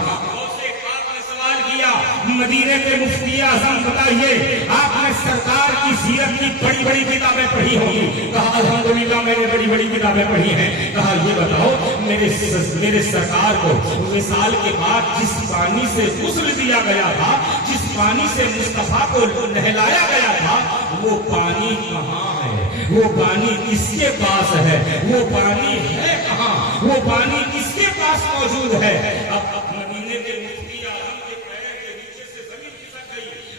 मदीने के मुफ्ती आजम बताइए आपने सरकार की सीरत की बड़ी बड़ी किताबें पढ़ी होंगी। कहा अल्हम्दुलिल्लाह मैंने बड़ी बड़ी किताबें पढ़ी हैं। कहा ये बताओ मेरे सरकार को विसाल के बाद जिस पानी से गुस्ल दिया गया था, जिस पानी से मुस्तफा को नहलाया गया था, वो पानी कहाँ है? वो पानी किसके पास है? वो पानी है कहाँ? वो पानी किसके पास मौजूद है? अब मदीने के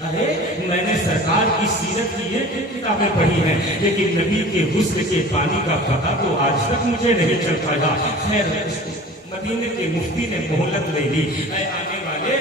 अरे मैंने सरकार की सीरत की ये किताबें पढ़ी हैं, लेकिन नबी के गुस्ल के पानी का पता तो आज तक मुझे नहीं चल पाया। खैर मदीने के मुफ्ती ने मोहलत ले ली। आने वाले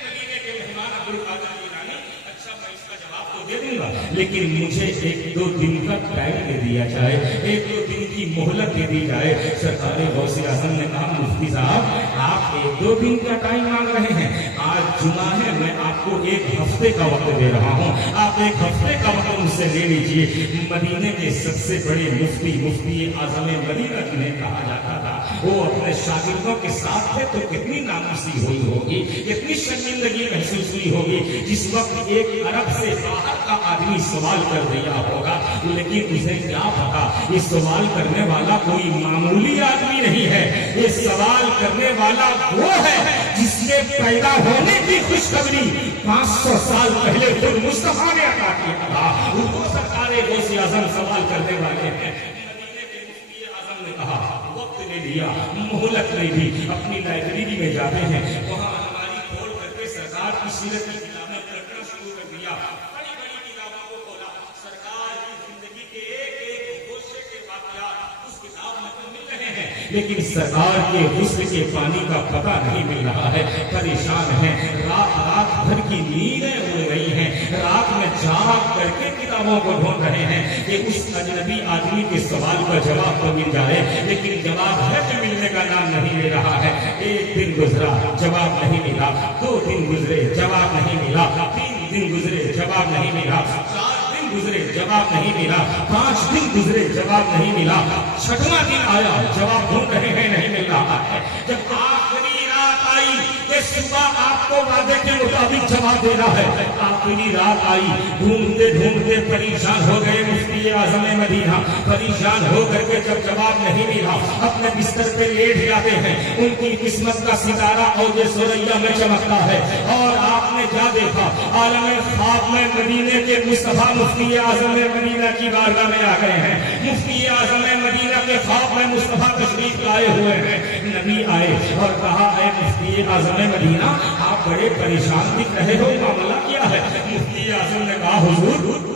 मदीने के मेहमान अब्दुल कादर जिलानी, अच्छा मैं इसका जवाब तो दे दूंगा, लेकिन मुझे 1-2 दिन का टाइम दे दिया जाए, 1-2 दिन की मोहलत दे दी जाए। सरकार गौसे आजम ने कहा मुफ्ती साहब आप 1-2 दिन का टाइम मांग रहे हैं, आज जुमा है, मैं आपको 1 हफ्ते का वक्त दे रहा हूँ, आप 1 हफ्ते का वक्त मुझसे ले लीजिए। मदीने के सबसे बड़े मुफ्ती आजम मदीना जिन्हें कहा जाता था, वो अपने शागिर्दों के साथ थे तो कितनी नामुसी हुई होगी, कितनी शर्मिंदगी महसूस हुई होगी जिस वक्त एक अरब से बाहर का आदमी सवाल कर दिया होगा। लेकिन उसे क्या पता ये सवाल करने वाला कोई मामूली आदमी नहीं है, ये सवाल करने वाला वो है जिसके पैदा होने की खुशखबरी 500 साल पहले खुद मुस्तफा ने अता किया था। उनको सरकार गौसे आजम सवाल करने वाले हैं। मदीने के मुफ्ती आजम ने कहा वक्त ले लिया, मोहलत ले ली, अपनी लाइब्रेरी में जाते हैं, वहां अलमारी खोल करके सरकार की सीरत की किताबें पढ़ना शुरू कर दिया। बड़ी बड़ी किताबों को खोला, सरकार की जिंदगी के एक गोशे के वाकयात उस किताब में तो मिल रहे हैं। لیکن سرکار کے غسل کے پانی کا پتہ نہیں مل رہا ہے، پریشان ہیں، رات بھر کی نیندیں اڑ گئی ہیں، رات میں جاگ کر کے کتابوں کو ڈھونڈ رہے ہیں کہ اس اجنبی آدمی کے سوال کا جواب تو مل جائے، لیکن جواب ہے کہ ملنے کا نام نہیں لے رہا ہے۔ ایک دن گزرا، جواب نہیں ملا، 2 دن گزرے، جواب نہیں ملا، 3 دن گزرے، جواب نہیں ملا، 4 دن گزرے، جواب نہیں ملا، 5 دن گزرے، جواب نہیں ملا، 6واں دن آیا، جواب ڈھونڈ رہے ہیں، نہیں مل رہا ہے۔ جب آخری رات آئی کہ صبح آپ کو وعدے کے مطابق جواب دینا ہے، آخری رات آئی، ڈھونڈتے ڈھونڈتے پریشان ہو گئے مفتی اعظم مدینہ، پریشان ہو کر کے جب جواب نہیں ملا اپنے بستر پہ لیٹ جاتے ہیں، ان کی قسمت کا ستارہ اوج ثریا میں چمکتا ہے، اور آپ نے کیا دیکھا، عالم خواب میں مدینے کے مصطفیٰ مفتی اعظم مدینہ کی بارگاہ میں آ گئے ہیں۔ مفتی اعظم مدینہ کے خواب میں مصطفیٰ تشریف لائے ہوئے ہیں۔ نبی آئے اور کہا، اے مفتی اعظم مدینہ، آپ بڑے پریشان دکھ رہے ہو، معاملہ کیا ہے؟ مفتی اعظم نے کہا، حضور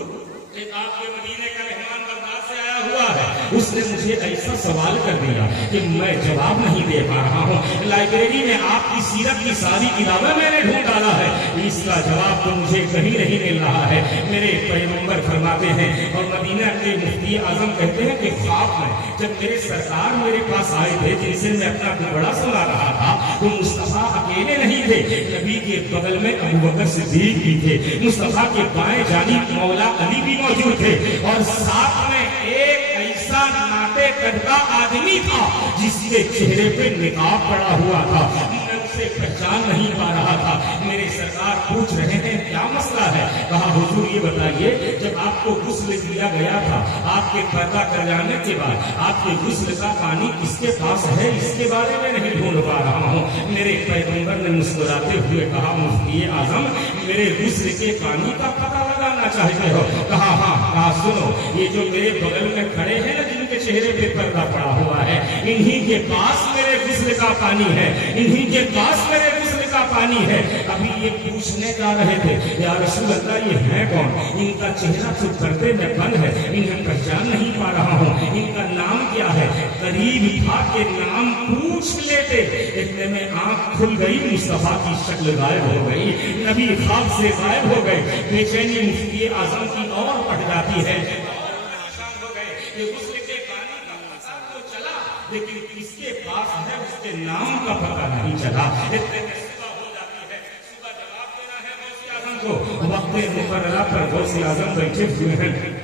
ایک آپ کے مدینے کا مہمان بغداد سے آیا ہوا ہے، اس نے مجھے ایسا سوال کر دیا کہ میں جواب نہیں دے پا رہا ہوں۔ لائبریری میں آپ کی سیرت کی ساری کتابیں میں نے ڈھونڈ ڈالا ہے، اس کا جواب تو مجھے کہیں نہیں مل رہا ہے۔ میرے پیغمبر فرماتے ہیں اور مدینہ کے مفتی اعظم کہتے ہیں کہ خواب میں جب میرے سرکار میرے پاس آئے تھے، جن سے میں اپنا ٹکڑا سنا رہا تھا، تو مصطفیٰ اکیلے نہیں تھے، نبی کے بغل میں ابو بکر صدیق بھی تھے، مصطفیٰ کے بائیں جانب مولا علی بھی موجود تھے، اور ساتھ میں ایک ایسا ناٹے کٹکا آدمی تھا جس کے چہرے پہ نقاب پڑا ہوا تھا، میں اسے پہچان نہیں پا رہا تھا۔ میرے سرکار پوچھ رہے ہیں کیا مسئلہ ہے؟ کہا، حضور یہ بتائیے، جب آپ کو غسل دیا گیا تھا، آپ کے پردہ کر جانے کے بعد آپ کے غسل کا پانی کس کے پاس ہے، اس کے بارے میں نہیں ڈھونڈ پا رہا ہوں۔ میرے پیغمبر نے مسکراتے ہوئے کہا، مفتی اعظم میرے غسل کے پانی کا پتہ لگانا چاہتے ہو؟ کہا ہاں۔ کہا سنو، یہ جو میرے بغل میں کھڑے ہیں نا، جن کے چہرے پہ پردہ پڑا ہوا ہے، انہی کے پاس میرے غسل کا پانی ہے، انہی کے پاس میرے غسل کا پانی ہے۔ ابھی یہ پوچھنے جا رہے تھے، یا رسول اللہ یہ ہے کون؟ ان کا چہرہ تو پردے میں بند ہے، انہیں پہچان نہیں پا رہا ہوں، ان کا نام کیا ہے؟ قریب تھا کہ نام پوچھ لیتے، اتنے میں آنکھ کھل گئی، مصطفیٰ کی شکل غائب ہو گئی، نبی خواب سے غائب ہو گئے۔ بے چینی مفتی اعظم کی اور بڑھ جاتی ہے، پریشان ہو گئے کہ غسل کے پانی کا پتہ تو چلا، لیکن کس کے پاس ہے اس کے نام کا پتہ نہیں چلا۔ اتنے میں صبح ہو جاتی ہے، صبح جواب دینا ہے غوث اعظم کو، وقت مقررہ پر غوث اعظم بیٹھے ہوئے ہیں۔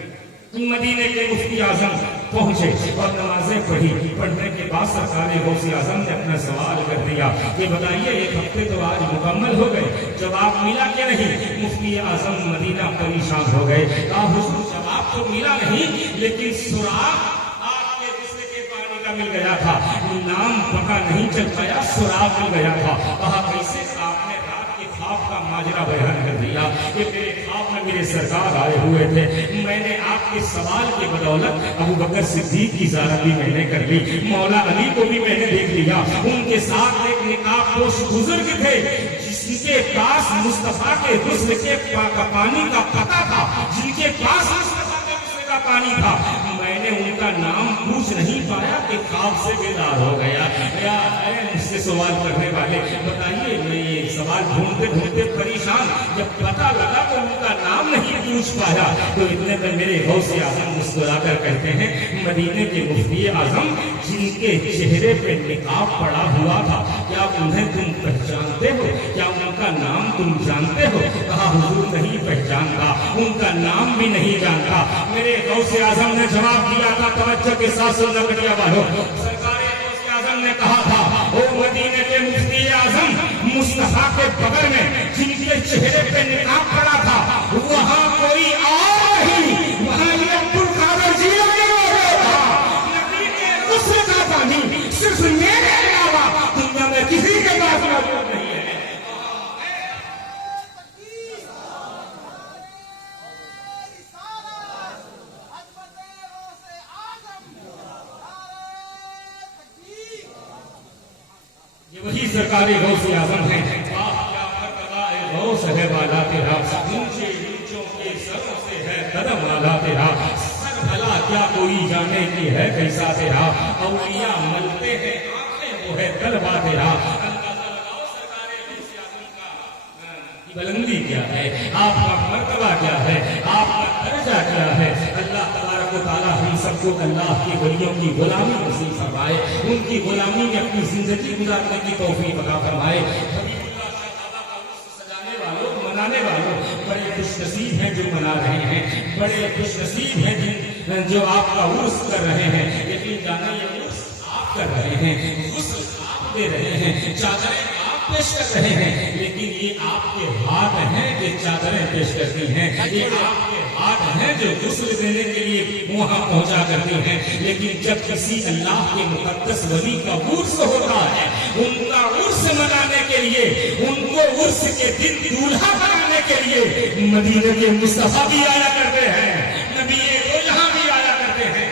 مدینے کے مفتی اعظم پہنچے اور نمازیں پڑھی، پڑھنے کے بعد سرکار غوث اعظم نے اپنا سوال کر دیا کہ بتائیے 1 ہفتے تو آج مکمل ہو گئے، جواب ملا کہ نہیں؟ مفتی اعظم مدینہ پریشان ہو گئے، کہا حضور جواب تو ملا نہیں، لیکن سراغ آپ کے غسل کے پانی کا مل گیا تھا، نام پتہ نہیں چل پایا، سراغ مل گیا تھا۔ کہا کیسے؟ آپ نے رات کے خواب کا ماجرا بیان کر دیا کہ میرے خواب میں میرے سرکار آئے ہوئے تھے، میں نے آپ کے سوال کے بدولت ابو بکر صدیق کی زیارت بھی میں نے کر لی، مولا علی کو بھی میں نے دیکھ لیا، ان کے ساتھ ایک نقاب پوش بزرگ تھے جس کے پاس مصطفیٰ کے غسل کے پانی کا پتہ تھا، جن کے پاس مصطفیٰ کے غسل کا پانی تھا، میں نے ان کا نام پوچھ نہیں پایا کہ خواب سے بیدار ہو گیا۔ یا اے مجھ سے سوال کرنے والے، بتائیے میں یہ سوال ڈھونڈتے ڈھونڈتے پریشان، جب پتہ لگا تو ان کا نام نہیں پوچھ پایا، تو اتنے میں میرے غوث اعظم مسکرا کر کہتے ہیں، مدینے کے مفتی اعظم جن کے چہرے پہ نقاب پڑا ہوا تھا، کیا انہیں تم پہچانتے ہو؟ کیا ان کا نام تم جانتے ہو؟ کہا حضور نہیں پہچانتا، ان کا نام بھی نہیں جانتا۔ میرے غوث اعظم نے جواب دیا تھا، توجہ کے ساتھ سننا کٹیا والوں، سرکار غوث اعظم نے کہا تھا، او مدینے کے مفتی اعظم، مصطفیٰ کے بغل میں جن کے چہرے پہ نقاب پڑا تھا، وہاں کوئی اور نہیں، وہاں یہ عبدالقادر جیلانی تھا۔ نبی کے غسل کا پانی صرف میرے علاوہ دنیا میں کسی کے پاس موجود نہیں ہے۔ وہی سرکار غوث اعظم ہیں، غوث ہے والا تیرا، اونچے اونچوں کے سروں سے ہے قدم والا تیرا، سر بھلا क्या कोई जाने की है कैसा तेरा, औलिया मलते हैं आंखें वो है तलवा तेरा। बुलंदी क्या है, आपका मर्तबा क्या है, आपका दर्जा क्या है। अल्लाह तबारक व तआला हम सबको अल्लाह के वलियों की गुलामी नसीब फरमाए, उनकी गुलामी में अपनी जिंदगी गुजारने की तौफीक अता फरमाए। हबीबुल्लाह शाह बाबा का उर्स सजाने वालों, मनाने वालों, बड़े खुशनसीब हैं जो मना रहे हैं, बड़े खुशनसीब हैं जिन जो आपका उर्स कर रहे हैं। लेकिन जाने ये उर्स आप कर रहे हैं, गुस्ल आप दे रहे हैं, चादरें पेश कर रहे हैं, लेकिन ये आपके हाथ हैं जो चादरें पेश करती हैं, ये आपके हाथ हैं जो गुस्ल देने के लिए वहां पहुंचा करती हैं। लेकिन जब किसी अल्लाह के मुकद्दस वली का उर्स होता है, उनका उर्स मनाने के लिए, उनको उर्स के दिन दूल्हा बनाने के लिए मदीने के मुस्तफा भी आया करते हैं, नबी वो यहाँ भी आया करते हैं।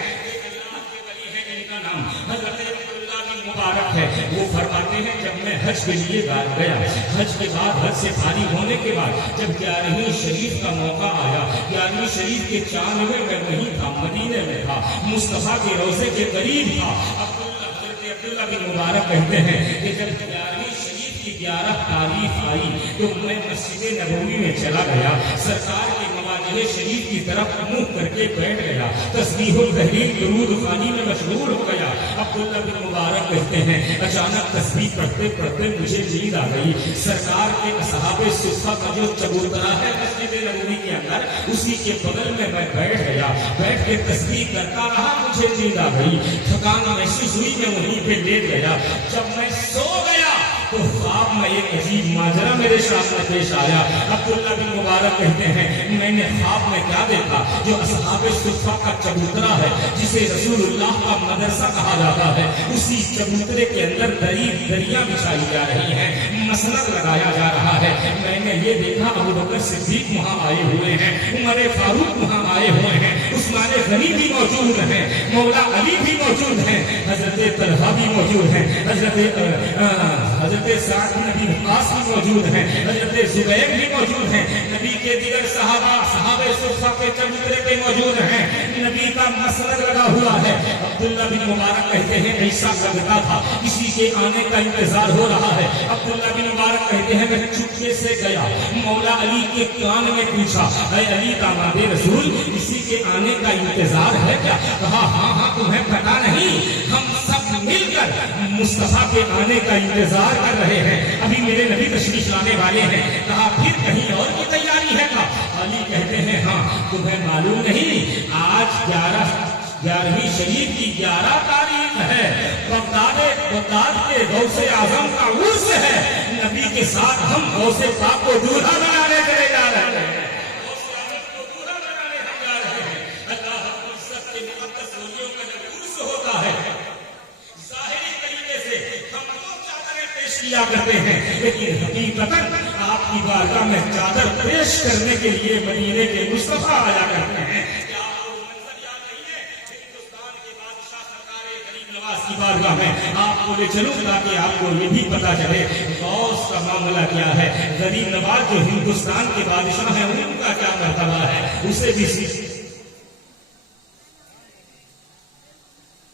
अल्लाह के वली है जिनका नाम हजरत अब्दुल्लाह बिन मुबारक है, वो फरमाते हैं जब मैं हज के लिए गया, हज के बाद हज से फारिग होने के बाद जब 11वीं शरीफ का मौका आया, 11वीं शरीफ के चांद में मैं वहीं था, मदीने में था, मुस्तफा के रोज़े के करीब था। अब्दुल्लाह बिन मुबारक कहते हैं कि जब 11वीं शरीफ की 11 तारीख आई तो मैं मस्जिद नबवी में चला गया, सरकार के मवाजिह शरीफ की तरफ मुंह करके बैठ गया, तस्बीहुल तहलील दुरूद खानी में मशगूल हो गया। अब्दुल्लाह बिन मुबारक कहते हैं अचानक तस्बीह पढ़ते पढ़ते मुझे नींद आ गई। सरकार के असहाबे सुफ़ा का जो चबूतरा है मस्जिद नबवी के अंदर, उसी के बगल में मैं बैठ गया, बैठ के तस्बीह करता रहा, मुझे नींद आ गई, थकान महसूस हुई, मैं वहीं पे लेट गया। जब मैं सो गया तो ख्वाब में एक अजीब माजरा मेरे सामने पेश आया। अब्दुल्लाह बिन मुबारक कहते हैं मैंने ख्वाब में क्या देखा, जो असहाबे सुफ़ा का चबूतरा है जिसे रसूलुल्लाह का मदरसा कहा जाता है, उसी चबूतरे के अंदर दरियां बिछाई जा रही हैं, मसनद लगाया जा रहा है। मैंने ये देखा अबू बकर सिद्दीक वहां आए हुए हैं, उमर फारूक वहां आए हुए हैं, उस्मान गनी भी मौजूद हैं, मौला अली भी मौजूद हैं, हजरत तलहा भी मौजूद हैं, हजरत साद बिन अबी वक़ास भी मौजूद हैं, हजरत जुबैर भी मौजूद हैं, नबी के दीगर सहाबे सुफ़ा के चबूतरे पे मौजूद हैं, नबी का मसनद लगा हुआ है। अब्दुल्लाह बिन मुबारक कहते हैं ऐसा लगता था किसी के आने का इंतजार हो रहा है। अब्दुल्लाह बिन मुबारक कहते हैं मैं चुपके से गया, मौला अली के कान में पूछा, ऐ अली दामादे रसूल किसी के आने का इंतजार है क्या? कहा हाँ तुम्हें पता नहीं, हम सब मिलकर मुस्तफा के आने का इंतजार कर रहे हैं, अभी मेरे नबी तशरीफ लाने वाले हैं। कहा फिर कहीं और की तैयारी है क्या? अली कहते हैं हाँ, तुम्हें मालूम नहीं आज 11वीं शरीफ की 11 तारीख है, बगदाद के गौसे आजम का उर्स है, नबी के साथ हम गौसे पाक को दूल्हा बनाने चले जा रहे हैं, गौसे आजम को दूल्हा बनाने हम जा रहे हैं। अल्लाह रब्बुल इज्जत के मुक़द्दस वलियों का जब उर्स होता है, ज़ाहिरी तरीके से हम दो चादरें पेश किया करते हैं, लेकिन हकीकतन आपकी बारगाह में चादर पेश करने के लिए मदीने के मुस्तफा आया करते हैं। क्या आपको मंजर याद नहीं है? हिंदुस्तान के बादशाह सरकारे गरीब नवाज की बारगाह में आपको ले चलूं ताकि आपको ये भी पता चले गौस का मामला क्या है। गरीब नवाज जो हिंदुस्तान के बादशाह हैं उनका क्या मर्तबा है, उसे भी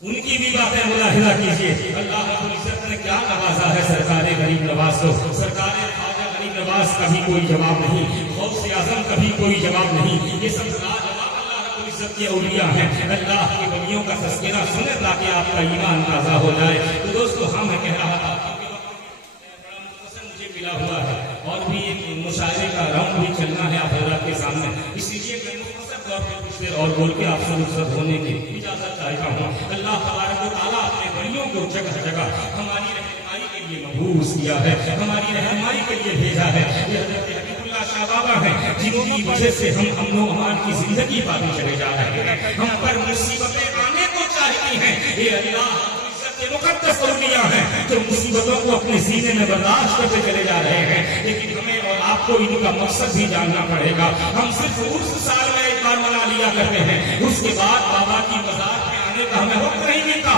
उनकी भी बातें मुलाहिजा कीजिए। अल्लाह रब्बुल इज्जत ने क्या नवाजा है सरकारे गरीब नवाज को। सरकारे ख्वाजा गरीब नवाज का भी कोई जवाब नहीं, गौसे आजम का भी कोई जवाब नहीं, ये सब लाजवाब अल्लाह रब्बुल इज्जत के औलिया हैं। अल्लाह के वलियों का तज़किरा सुने ताकि आपका ईमान ताज़ा हो जाए। तो दोस्तों हाँ मैं कह रहा था बड़ा मुख्तसर मुझे मिला हुआ है और भी एक मुशायरे का राउंड भी चलना है आप हज़रात के सामने, इसलिए मैं मुख्तसर तौर पर कुछ देर और बोल के आपसे रुखसत होने की इजाजत चाहता हूँ। अल्लाह तबारक व तआला अपने वलियों को जगह जगह हमारी रहनुमाई के लिए मबूस किया है, हमारी रहनुमाई के लिए भेजा है। ये हज़रत हबीबुल्लाह शाह बाबा हैं जिनकी वजह से हम अमन अमान की जिंदगी पाते चले जा रहे हैं, हम पर मुसीबतें आने को चाहती हैं। ये अल्लाह के मुकद्दस औलिया हैं जो मुसीबतों को अपने सीने में बर्दाश्त करते चले जा रहे हैं, लेकिन हमें और आपको इनका मकसद भी जानना पड़ेगा। हम सिर्फ उस साल में एक बार मना लिया करते हैं, उसके बाद बाबा की मज़ार में आने का हमें वक्त नहीं मिलता।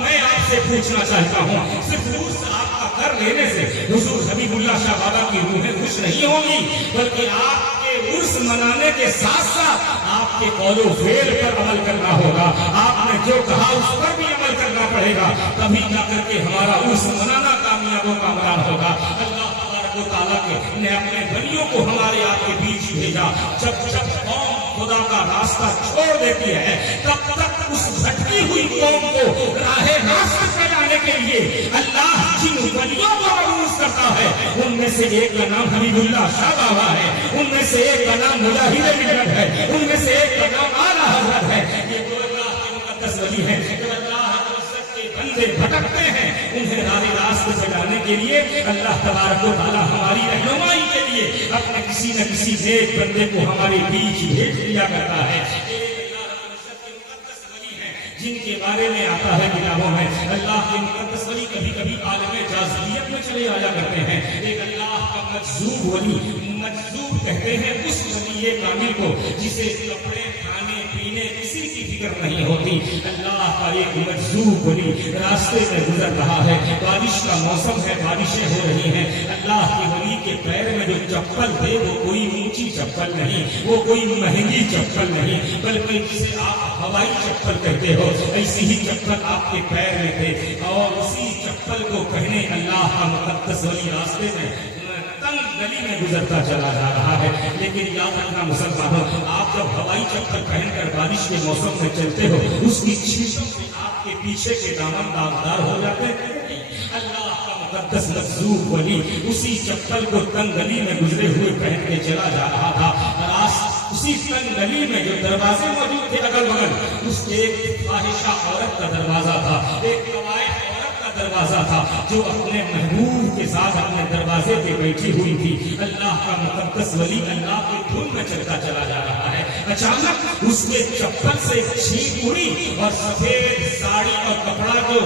मैं आपसे पूछना चाहता हूँ, सिर्फ उस आपका कर लेने से हुजूर हबीबुल्लाह शाह बाबा की रूहें खुश नहीं होंगी, बल्कि आपके उर्स मनाने के साथ साथ आपके कौलो फेल पर अमल करना होगा। आपने जो कहा उस पर भी अमल करना पड़ेगा, तभी जाकर के हमारा उर्स मनाना कामयाब व कामयाब होगा। अल्लाह तबारक व तआला ने अपने बलियों को हमारे आपके बीच भेजा। जब जब कौम खुदा का रास्ता छोड़ देती है, तब तक उस भटकी हुई कौम को राहे रास्त पे लाने के लिए अल्लाह जिन वलियों को मबूस करता है, उनमें से एक का नाम हबीबुल्लाह शाह बाबा है, उनमें से एक का नाम मुजाहिद मिल्लत है, उनमें से एक का नाम आला हज़रत है। ये दो अल्लाह के मुक़द्दस वली हैं। जब अल्लाह के बंदे भटकते हैं, उन्हें राहे रास्त पे लाने के लिए अल्लाह तबारक व तआला हमारी रहनुमाई के लिए अपने किसी न किसी नेक बंदे को हमारे बीच भेज दिया करता है। जिनके बारे में आता है किताबों में, अल्लाह के मुक़द्दस वली कभी कभी आलम जाज़ियत में चले आया करते हैं। एक अल्लाह का मजज़ूब वली, मजज़ूब कहते हैं उस वली कामिल को जिसे कपड़े खाने पीने किसी की फिक्र नहीं होती। अल्लाह का एक मजज़ूब वली रास्ते में गुजर रहा है, बारिश का मौसम है, बारिशें हो रही हैं। अल्लाह के वली के पैर में जो चप्पल थे वो कोई ऊंची चप्पल नहीं, वो कोई महंगी चप्पल नहीं, बल्कि जिसे आप हवाई चप्पल कहते हो, ऐसी ही चप्पल आपके पैर में थे। और उसी चप्पल को पहने अल्लाह का मुक़द्दस वली रास्ते में तंग गली में गुजरता चला जा रहा है। लेकिन याद रखना मुसलमानों, आप जब हवाई चप्पल पहनकर बारिश के मौसम में चलते हो, उसकी छींटों से आपके पीछे के दामन दागदार हो जाते हैं। अल्लाह का मुक़द्दस मजज़ूब वली उसी चप्पल को तंग गली में गुजरे हुए पहन के चला जा रहा था। उसी तंग गली में जो दरवाजे मौजूद थे अगल बगल, उसके एक फाहिशा औरत का दरवाजा था, एक कवायद औरत का दरवाजा था, जो अपने महबूब के साथ अपने दरवाजे पे बैठी हुई थी। अल्लाह का मुक़द्दस वली अल्लाह की धुन में चलता चला जा रहा है। अचानक उसके चप्पल से छींट उड़ी और सफेद साड़ी और कपड़ा जो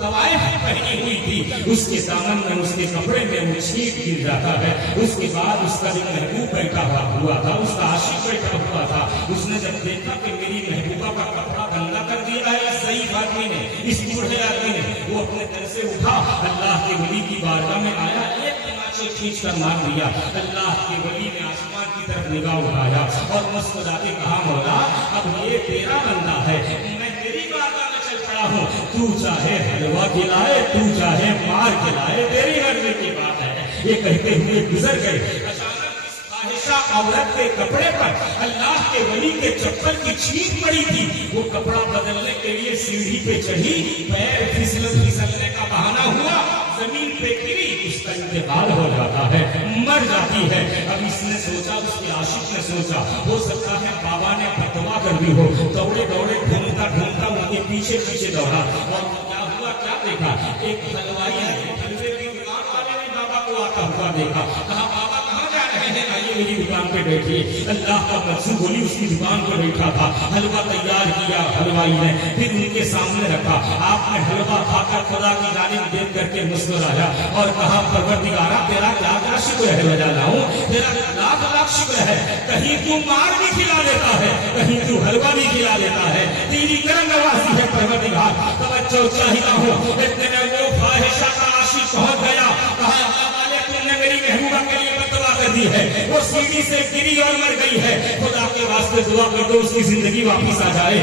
कवायद पहनी हुई थी, उसके दामन में, उसके कपड़े में वो छींट गिर जाता है। उसके बाद उसका जो महबूब बैठा हुआ था, उसका आशिक बैठा हुआ था, उसने जब देखा कि मेरी महबूबा का कपड़ा गंदा कर दिया है इस सही आदमी ने, इस बूढ़े आदमी ने, वो अपने घर से उठा, अल्लाह के वली की बारगाह में आया, एक तमाचे खींच कर मार दिया। अल्लाह के वली ने आसमान की तरफ निगाह उठाया और मुस्कुरा के कहा, मौला अब ये तेरा बंदा है, मैं तेरी बारगाह में चल पड़ा हूँ, तू चाहे हलवा खिलाए, तू चाहे मार खिलाए, तेरी मर्जी की बात है। ये कहते हुए गुजर गए। औरत के कपड़े पर अल्लाह के वली के चप्पल की छींट पड़ी थी। वो कपड़ा बदलने के लिए सीढ़ी पे चढ़ी, पैर फिसलने का बहाना हुआ, जमीन पे गिरी, उसका इंतकाल हो जाता है, मर जाती है। अब इसने सोचा, उसके आशिक ने सोचा, हो सकता है बाबा ने फतवा कर दी हो। दौड़े दौड़े ढूंढता ढूंढता उनके पीछे पीछे दौड़ा और क्या हुआ, क्या देखा, एक हलवाई है, हलवे की दुकान वाले ने बाबा को आता हुआ देखा, कहा बाबा कहाँ जा रहे हैं, आइए मेरी दुकान पे बैठिए। अल्लाह का मजसूब वली उसकी दुकान पर बैठा था। हलवा तैयार किया हलवाई ने, फिर उनके सामने रखा। आपने हलवा खाकर खुदा की जानिब देख करके मुस्कुराया और कहा, परवरदिगारा तेरा लाख लाख शुक्र है, वजह लाऊं, तेरा लाख लाख शुक्र है, कहीं तू मार भी खिला देता है, कहीं तू हलवा भी खिला देता है, तेरी करम नवाजी है परवरदिगार, तवज्जो चाहिए हो। इतने में वो फाहिशा का आशिक पहुंच गया, कहा अल्लाह वाले तुमने मेरी महबूबा के लिए बददुआ कर दी है, वो सीढ़ी से गिरी और मर गई है, खुदा के वास्ते दुआ कर दो उसकी जिंदगी वापस आ जाए।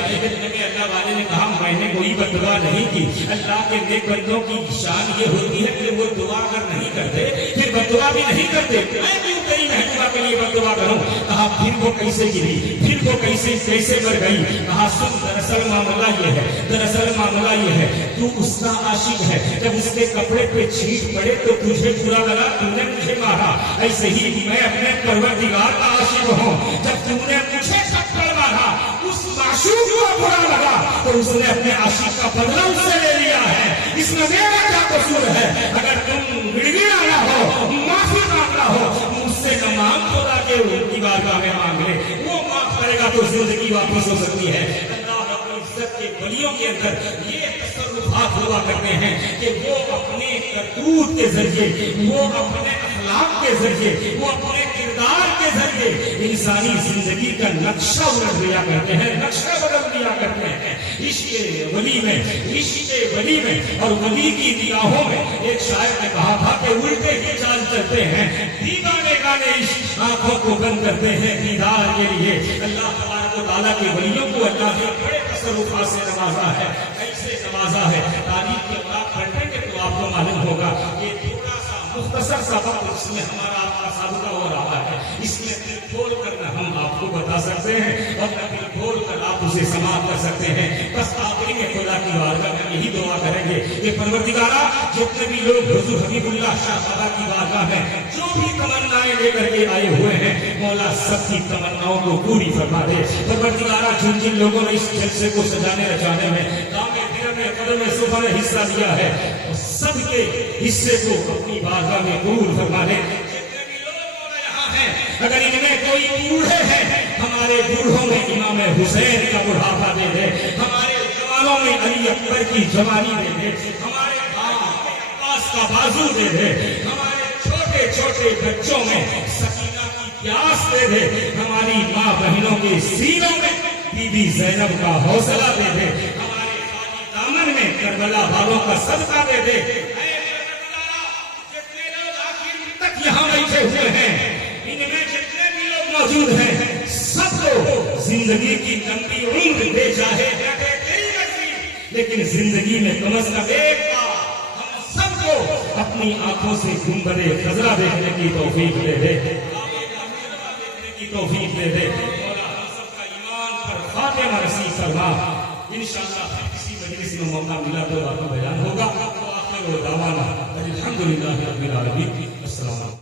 अल्लाह वाले ने कहा, मैंने कोई बददुआ नहीं की। अल्लाह के नेक बंदों की शान ये होती है कि वो दुआ अगर नहीं करते फिर बददुआ भी नहीं करते। मैं क्यों तेरी महबूबा के लिए बददुआ करूं? कहा फिर वो कैसे गिरी, फिर वो कैसे मर गई? कहा सुन, दरअसल मामला ये है, दरअसल मामला ये है, तू उसका आशिक है, जब उसके कपड़े पे छींट पड़े तो तुझे बुरा लगा, तूने मुझे मारा। ऐसे ही मैं अपने परवरदिगार का आशिक हूँ, जब तुमने मुझे थप्पड़ मारा उस माशूक को बुरा लगा तो उसने अपने आशिक का बदला उससे ले लिया है। इसमें मेरा क्या कसूर है? अगर तुम गिड़गिड़ाना हो, माफी मांगना हो, मुझसे न मांग, खुदा के उनकी बारगाह में मांग ले, वो माफ करेगा तो जिंदगी वापस हो सकती है। अल्लाह अपनी इज्जत के वलियों के अंदर ये तसर्रुफात हुआ करते हैं कि वो अपने करतूत के जरिए, वो अपने अखलाक के जरिए, वो अपने किरदार के जरिए इंसानी जिंदगी का नक्शा उलट दिया करते हैं, नक्शा बदल दिया करते हैं। इश्क़ वली में, इश्क़ वली में और वली की निगाहों में एक शायर ने कहा था कि उल्टे ही चाल चलते हैं दीवाने का شیطان عشق آنکھوں کو بند کرتے ہیں دیدار کے لیے. اللہ تبارک و تعالیٰ کے ولیوں کو اللہ نے بڑے تصرفات سے نوازا ہے. ایسے نوازا ہے تاریخ کے اوراق پڑھیں گے تو آپ کو معلوم ہوگا یہ تھوڑا سا مختصر سا وقت اس میں ہمارا آپ کا سابقہ ہو رہا ہے. اس میں دل کھول کر نہ ہم آپ کو بتا سکتے ہیں اور نہ دل کھول کر آپ اسے سماعت کر سکتے ہیں. بس آخری میں خدا کی بارگاہ میں یہی دعا کریں گے کہ پروردگارا جتنے بھی لوگ حضور حبیب اللہ شاہ بابا کی بارگاہ میں جو بھی تمنائیں لے کر کے آئے ہوئے ہیں مولا سب کی تمناؤں کو پوری فرما دے. پروردگارا جن جن لوگوں نے اس جلسے کو سجانے رچانے میں دامے دل میں قدم صبح میں حصہ لیا ہے اور سب کے حصے کو اپنی بارگاہ میں قبول فرما دے. جتنے بھی لوگ مولا یہاں ہیں اگر ان میں کوئی بوڑھے ہیں ہمارے بوڑھوں میں امام حسین کا بڑھاپا دے دے, ہمارے جوانوں میں علی اکبر کی جوانی دے دے, ہمارے بھائیوں میں عباس کا بازو دے دے, ہمارے چھوٹے چھوٹے بچوں میں سکینہ کی پیاس دے دے, ہماری ماں بہنوں کے سینوں میں بی بی زینب کا حوصلہ دے دے, ہمارے خالی دامن میں کربلا والوں کا صدقہ دے دے. جتنے لوگ آخر تک یہاں بیٹھے ہوئے ہیں ان میں جتنے بھی لوگ موجود ہیں سب کو زندگی کی لمبی عمر دے چاہے تیری مرضی, لیکن زندگی میں کم از کم ایک بار ہم سب کو اپنی آنکھوں سے گنبد خضرا دیکھنے کی توفیق دے دے, دیکھنے کی توفیق دے دے. مولا ہم سب کا ایمان پر خاتمہ نصیب فرما. انشاءاللہ کسی مجلس میں موقع ملا تو آپ کو بیان ہوگا. وآخر دعوانا الحمدللہ رب العالمین. السلام علیکم.